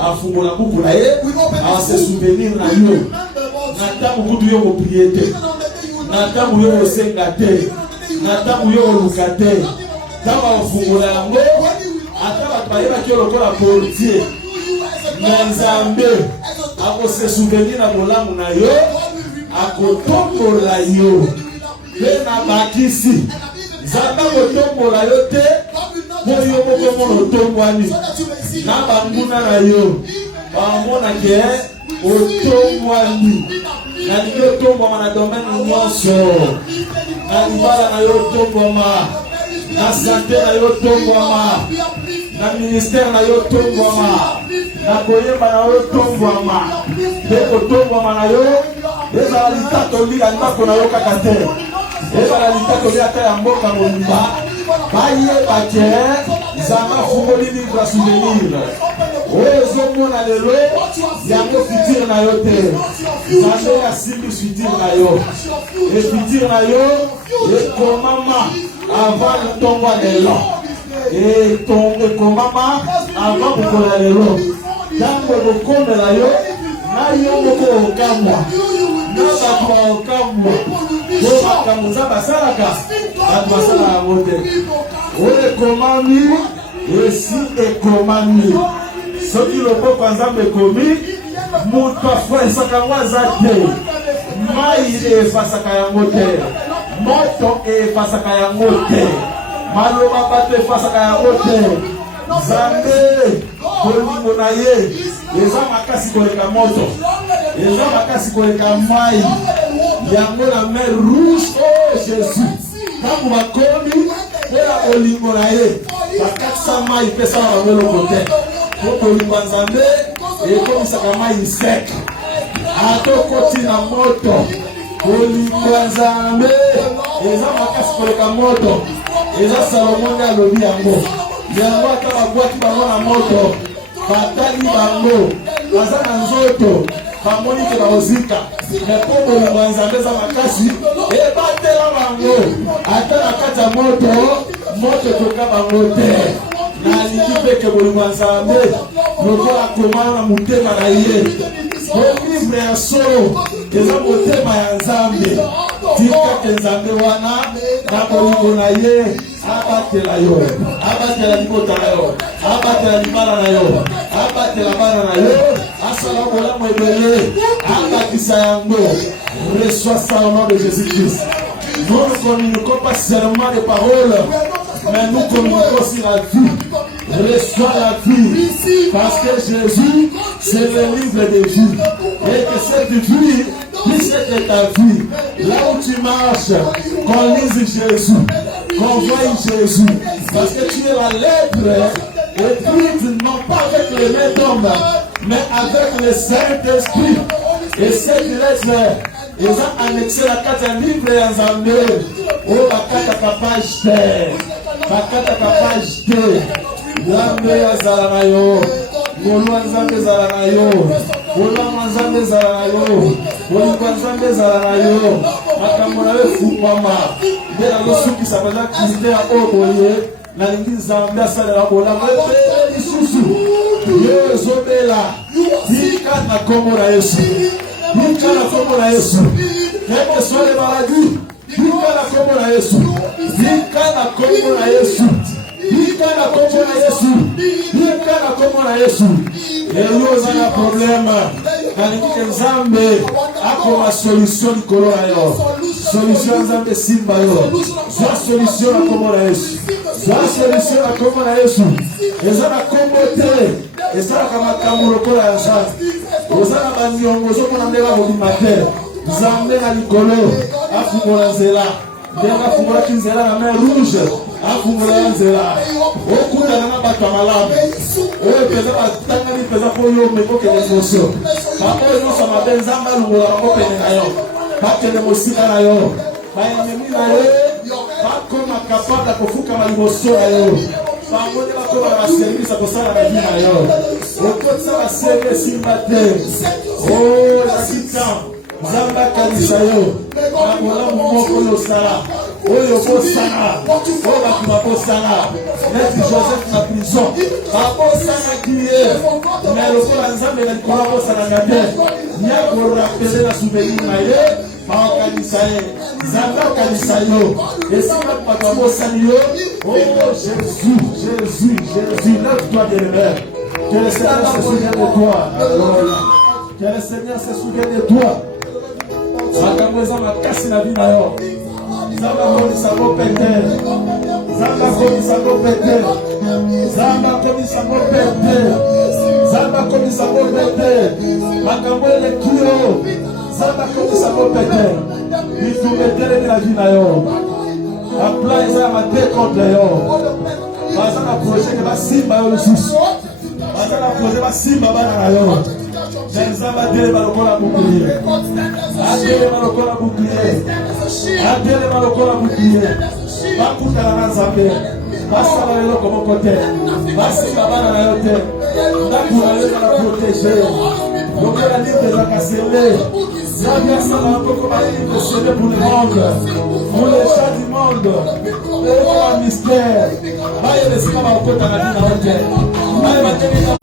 afungola buku na ye ase souvenir na yo. Natamu kutu yo koprier te. Natamu yo kosenga te. Natamu yo koluka te. Kama wafungola yango ata batbayeba ki lokola portier. Nzambe akose souvenir na molamu na yo, akotombola yo pe na bakisi. Nzambe akotombola yo te po yo moko mona otombwani na banguna na yo bamona ke otombwani. Na liyo otombwama na domaine nyonso. Na libala na yo otombwama. Na santé na yo otombwama. Na ministère na yo otombwama. Na koyeba na yo otombwama. Pe otombwama na yo ezala litato lia ndako na yo kaka te. Ezala litato lia ata ya mboka mobimba. Bayeba ke Nzambe afungoli livre ya souvenir. Oyo ezomona lelo yango futur na yo te. Nzambe asimbi futur na yo. E futur na yo ekomama avant ntongo ya lelo. Ekomama avant kokola lelo. Ntango ekokomela yo na yo moko okamwa. Na bato okamwa. Yo makambo Nzambe asalaka bato basala yango te. Oyo ekomami esi ekomami. Soki loboko ya Nzambe ekomi moto afwesaka yango aza te. Mai efasaka yango te. moto efasaka yango te, maloba bato efasaka yango te. Nzambe bolingo na ye eza makasi koleka moto, eza makasi koleka mai yango na mer rouge. Oh Jésus, ntango bakomi mpona bolingo na ye bakatisa mai mpesa na bango eloko te, po bolingo ya Nzambe ekomisaka mai sek. Atokoti na moto, bolingo ya Nzambe eza makasi koleka moto, eza Salomon alobi yango. Yango ata babwaki bango na moto, batali bango baza na nzoto, bamoni ke bakozika. Me po bolingo ya Nzambe eza makasi ebatela bango, ata na kati ya moto toka bango te. Nalingi mpe ke bolingo ya Nzambe lokola komana na motema na ye, bolivre ya solo eza motema ya Nzambe. Tika ke Nzambe wana na bolingo na ye abatela yo, abatela libota na yo, abatela libala na yo, abatela bana na yo, asala bolamu ebele, abatisa yango. Reçois ça au nom de Jésus-Christ. Nous ne communiquons pas seulement des paroles, mais nous communiquons aussi la vie. Reçois la vie, parce que Jésus, c'est le livre de vie. Et que cette vie puisse être ta vie. Là où tu marches, qu'on lise Jésus, qu'on voie Jésus. Parce que tu es la lettre écrite non pas avec les mains d'homme, mais avec le Saint-Esprit. Et cette lettre, ils ont annexé la carte à livre et en Zambé. Oh, la carte à page terre. La carte à page terre. Zambé à Zaranayo. Golo Zambé Zaranayo. Golo Zambé Zaranayo. Golo Zambé Zaranayo. Makamona Fupama. Dès la notion qui s'appelle la qualité à Oboye. La ligne Zambé à Salerabola. Yo Zobela. Dika na Komora Yesu. Dika na Komora Yesu. Quelles sont les maladies? Dika na Komora Yesu. Dika na Komora Yesu. Dika na Komora Yesu. Dika na Komora Yesu. Eyo zana problema. Kaniki Nzambe akoma solution likolo na yo. Solution Nzambe simba yo. Zwa solution na Komora Yesu. Zwa solution na Komora Yesu. Ezana kombote. Ezana kama kamurokola ya Nzambe. Ozana baniongo zomona ndela mobimate. Nzambe na likolo afungola nzela. Ndela afungola kinzela na mer rouge. Afungola nzela. Okutana na bato malamu. Oyo peza batangani peza po yo mekoke l'émotion. Papa yo sa mabe Nzambe alungola bango pene na yo. Bakende mosika na yo. Bayememi na yo. Bakoma kapable kofuka maliboso na yo. Bangoni bakoma na service akosala na vie na yo. Okotisa ba service simate. Oh, la sita. Nzambe kanisa yo. Nakola moko yo sala. Oyo bosana. Oyo bato bakosana. Neti Joseph na prison. Bakosana kiye. Mais lokola Nzambe na likolo bosana ngate. Nyako rapele na souvenir na ye. Kanisa ye. Nzambe kanisa yo. Esika bato bosani yo. Oh Jésus, Jésus, Jésus, lève-toi de l'hiver. Que le Seigneur se souvienne de toi. Que le Seigneur se souvienne de toi. Makamweza makasi na vie na yo. Zamba komisa go pete. Zamba komisa go pete. Zamba komisa go pete. Zamba komisa go pete. Makamwele kiro. Zamba komisa go pete. Bitumetele na vie na yo. Appla eza mate contre yo. Baza na projet que basimba yo lisusu. Baza na projet basimba bana na yo. Nzamba dele balokola bouclier. Adele balokola bouclier. Adele balokola bouclier. Bakutana na Nzambe. Basala eloko moko te. Basimba bana na yo te. Ndakula yo na protéger. Lokola livre ezaka scellé. Nzambe asala bakoko balivre scellé pour le monde. Pour les gens du monde. Et pour un mystère. Baye lesika bakota na dina ote. Baye bateli